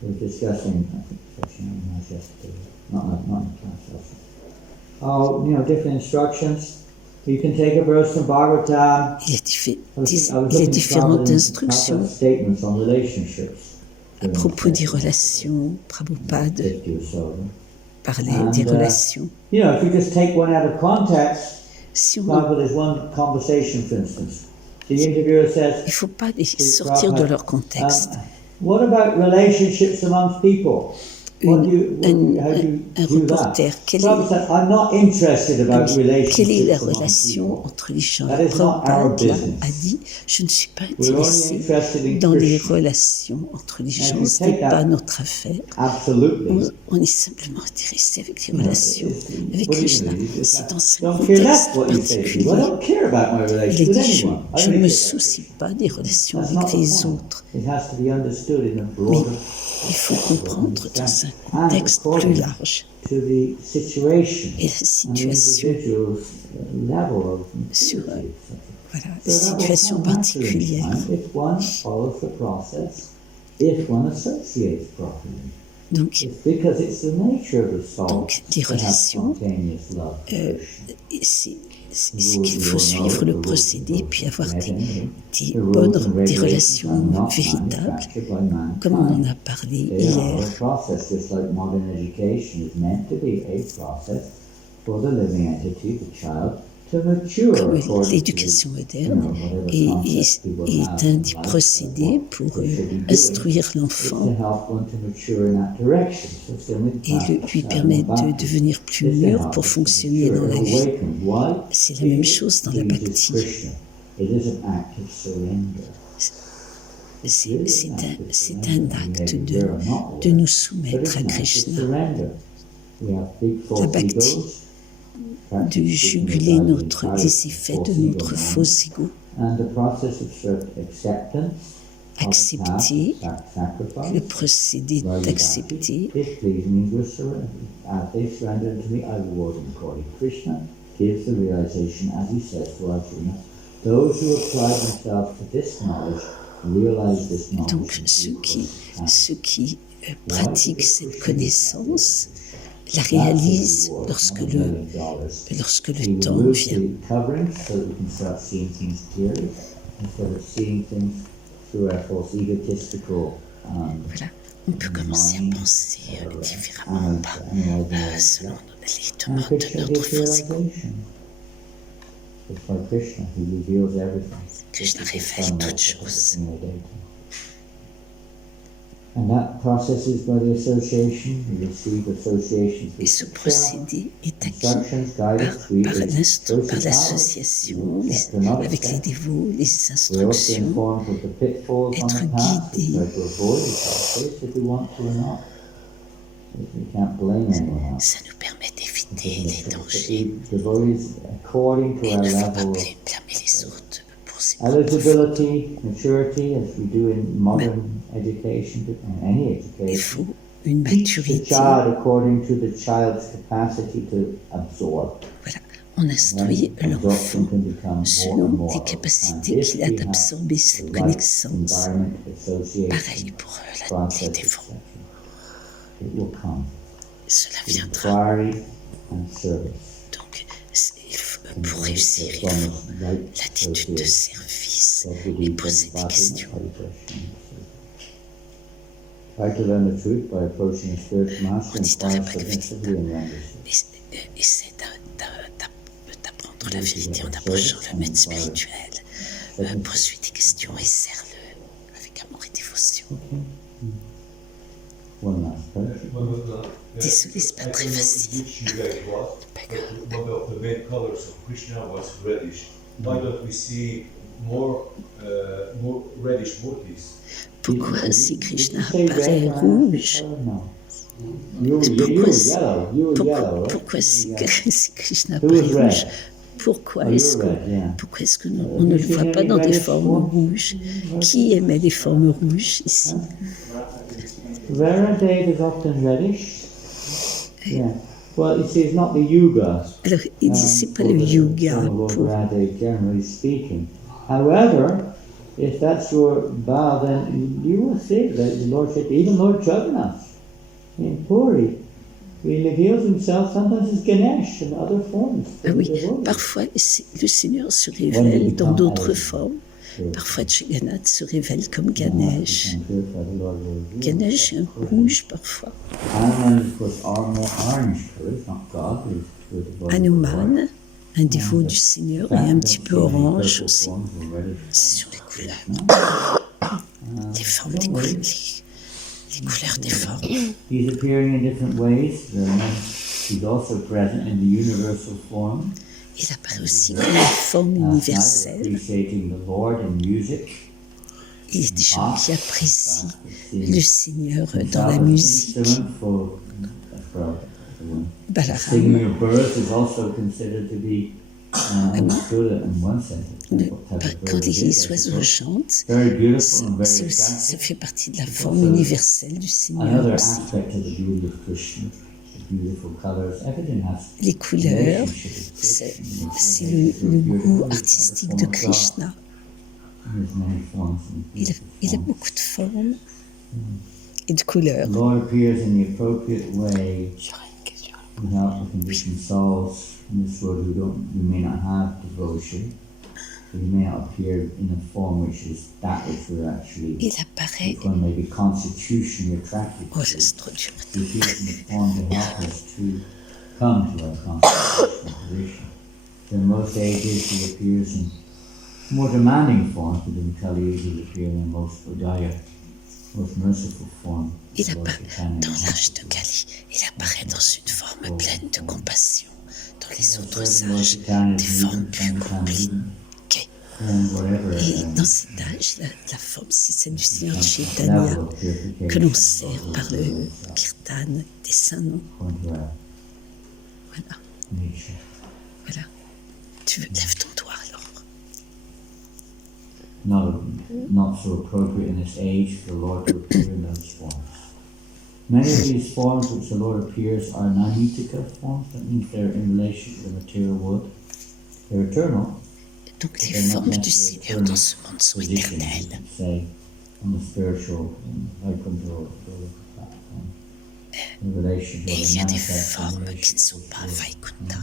We're discussing, I think, session yesterday, not in class session. Oh, different instructions. You can take a verse from Bhagavatam. Il y a différentes instructions Statements on relationships. à propos des relations. Prabhupada parlait des And, relations. If you just take one out of context, Si on, example, there's one conversation, for instance. The interviewer says, il ne faut pas les sortir de leur contexte. what about relationships amongst people? How do you Un do that? reporter, quelle Prabhupada said, I'm not interested about est la relationships amongst relation people. entre les gens? That is not our Prabhupada là, business. a dit, je ne suis pas We're only intéressé interested in dans les Krishna. relations entre les gens, you ce take n'est that- pas notre affaire. Absolutely. On est simplement intéressé avec les relations avec What do you Krishna. mean? You just C'est dans ce don't care contexte that's what you say. particulier. Well, I don't care about my Il a relations with dit, je anyone. I ne don't me care. soucie pas des relations That's not avec the les point. autres. It has to be understood in a Mais broader il faut comprendre dans un and contexte plus according large. to the situation Et la and the situation, individual's level of Sur, maturity. voilà, So la that will situation come naturally particulière. if one follows the process, if one associates properly. Donc, It's because it's the nature of the soul Donc, les to have relations, spontaneous love. c'est qu'il faut suivre le procédé puis avoir des relations véritables, comme on en a parlé They are hier. a process, just like modern education is meant to be a process for the living entity, the child, to mature Comme according l'éducation to, moderne whatever concept people est have un of des life procédés or pour what they should be doing. instruire It's to l'enfant help one to mature in that direction. So it's the only et practice lui that permettre one de practice devenir plus is to mûr help pour us to fonctionner mature dans la and vie. awaken. Why? C'est la même chose dans la Because it's bhakti. Krishna. It is an act of surrender. C'est un acte de nous soumettre à Krishna, la bhakti, de juguler les effets de notre faux ego, accepter, le procédé d'accepter. This please me with surrender. As they surrender to me, I reward them according. Krishna gives the realization, as he says to Arjuna, those who apply themselves to this knowledge realize this knowledge. Donc ceux qui pratiquent cette connaissance la réalisent lorsque le temps vient. Voilà, on peut commencer à penser différemment, pas selon les demandes de notre fausse égo. Krishna révèle toutes choses. Et ce procédé est acquis par l'association avec les dévots, les instructions, être guidé. Ça nous permet d'éviter les dangers. Et il ne faut pas blâmer les autres pour ces il faut une maturité. Voilà, on instruit l'enfant selon les capacités qu'il a d'absorber cette connaissance. Pareil pour les dévots. Cela viendra. Donc, pour réussir, il faut l'attitude de service et poser des questions. On dit dans la Bhagavad Gita, essaie d'apprendre la vérité en approchant le maître spirituel. Pose-lui des questions et serre-le avec amour et dévotion. Désolé, c'est pas très facile. One of the main colors of Krishna was reddish. Why don't we see more reddish murtis? Pourquoi si Krishna apparaît rouge? Pourquoi si Krishna apparaît rouge? Pourquoi est-ce qu'on ne le voit pas dans des formes rouges? Qui aimait les formes rouges ici? Well, you see, it's not the yuga. Alors, il dit c'est pas le yuga pour. Generally speaking. However, if that's your vow, then you will see that the Lord said, even Lord Jagannath in Puri, he reveals himself sometimes as Ganesh in other forms. Ah oui, parfois le Seigneur se révèle dans d'autres formes. Parfois Jagannath se révèle comme Ganesh. Ganesh est rouge parfois. Hanuman, un dévot du Seigneur, est un petit peu orange aussi. C'est sur les couleurs. Les formes des couleurs. Les couleurs des formes. He's appearing in different ways. He's also present in the universal form. Il apparaît aussi comme une forme universelle. Il y a des gens qui apprécient le Seigneur dans la musique. Balaram. Quand les oiseaux chantent, ça fait partie de la forme universelle du Seigneur aussi. Les couleurs, c'est le goût artistique de Krishna. Il a beaucoup de formes et de couleurs. J'aurais une question. Il apparaît. Oh, c'est trop dur. More demanding forms within Kali Yuga appear in most Budaya, most merciful form. Dans l'âge de Kali, il apparaît dans une forme pleine de compassion. Dans les autres âges, des formes plus compliquées. Et dans cet âge, la forme, c'est celle du Seigneur Chaitanya, que l'on sert par le kirtan des saints noms. Voilà. Voilà. Lève ton doigt alors. not so appropriate in this age for the Lord to appear in those forms. Many of these forms which the Lord appears are nanitika forms, that means they're in relation to the material world. They're eternal. Donc les formes du Seigneur dans ce monde sont éternelles. Say, on the spiritual Et il y a des formes qui ne sont pas Vaikunta.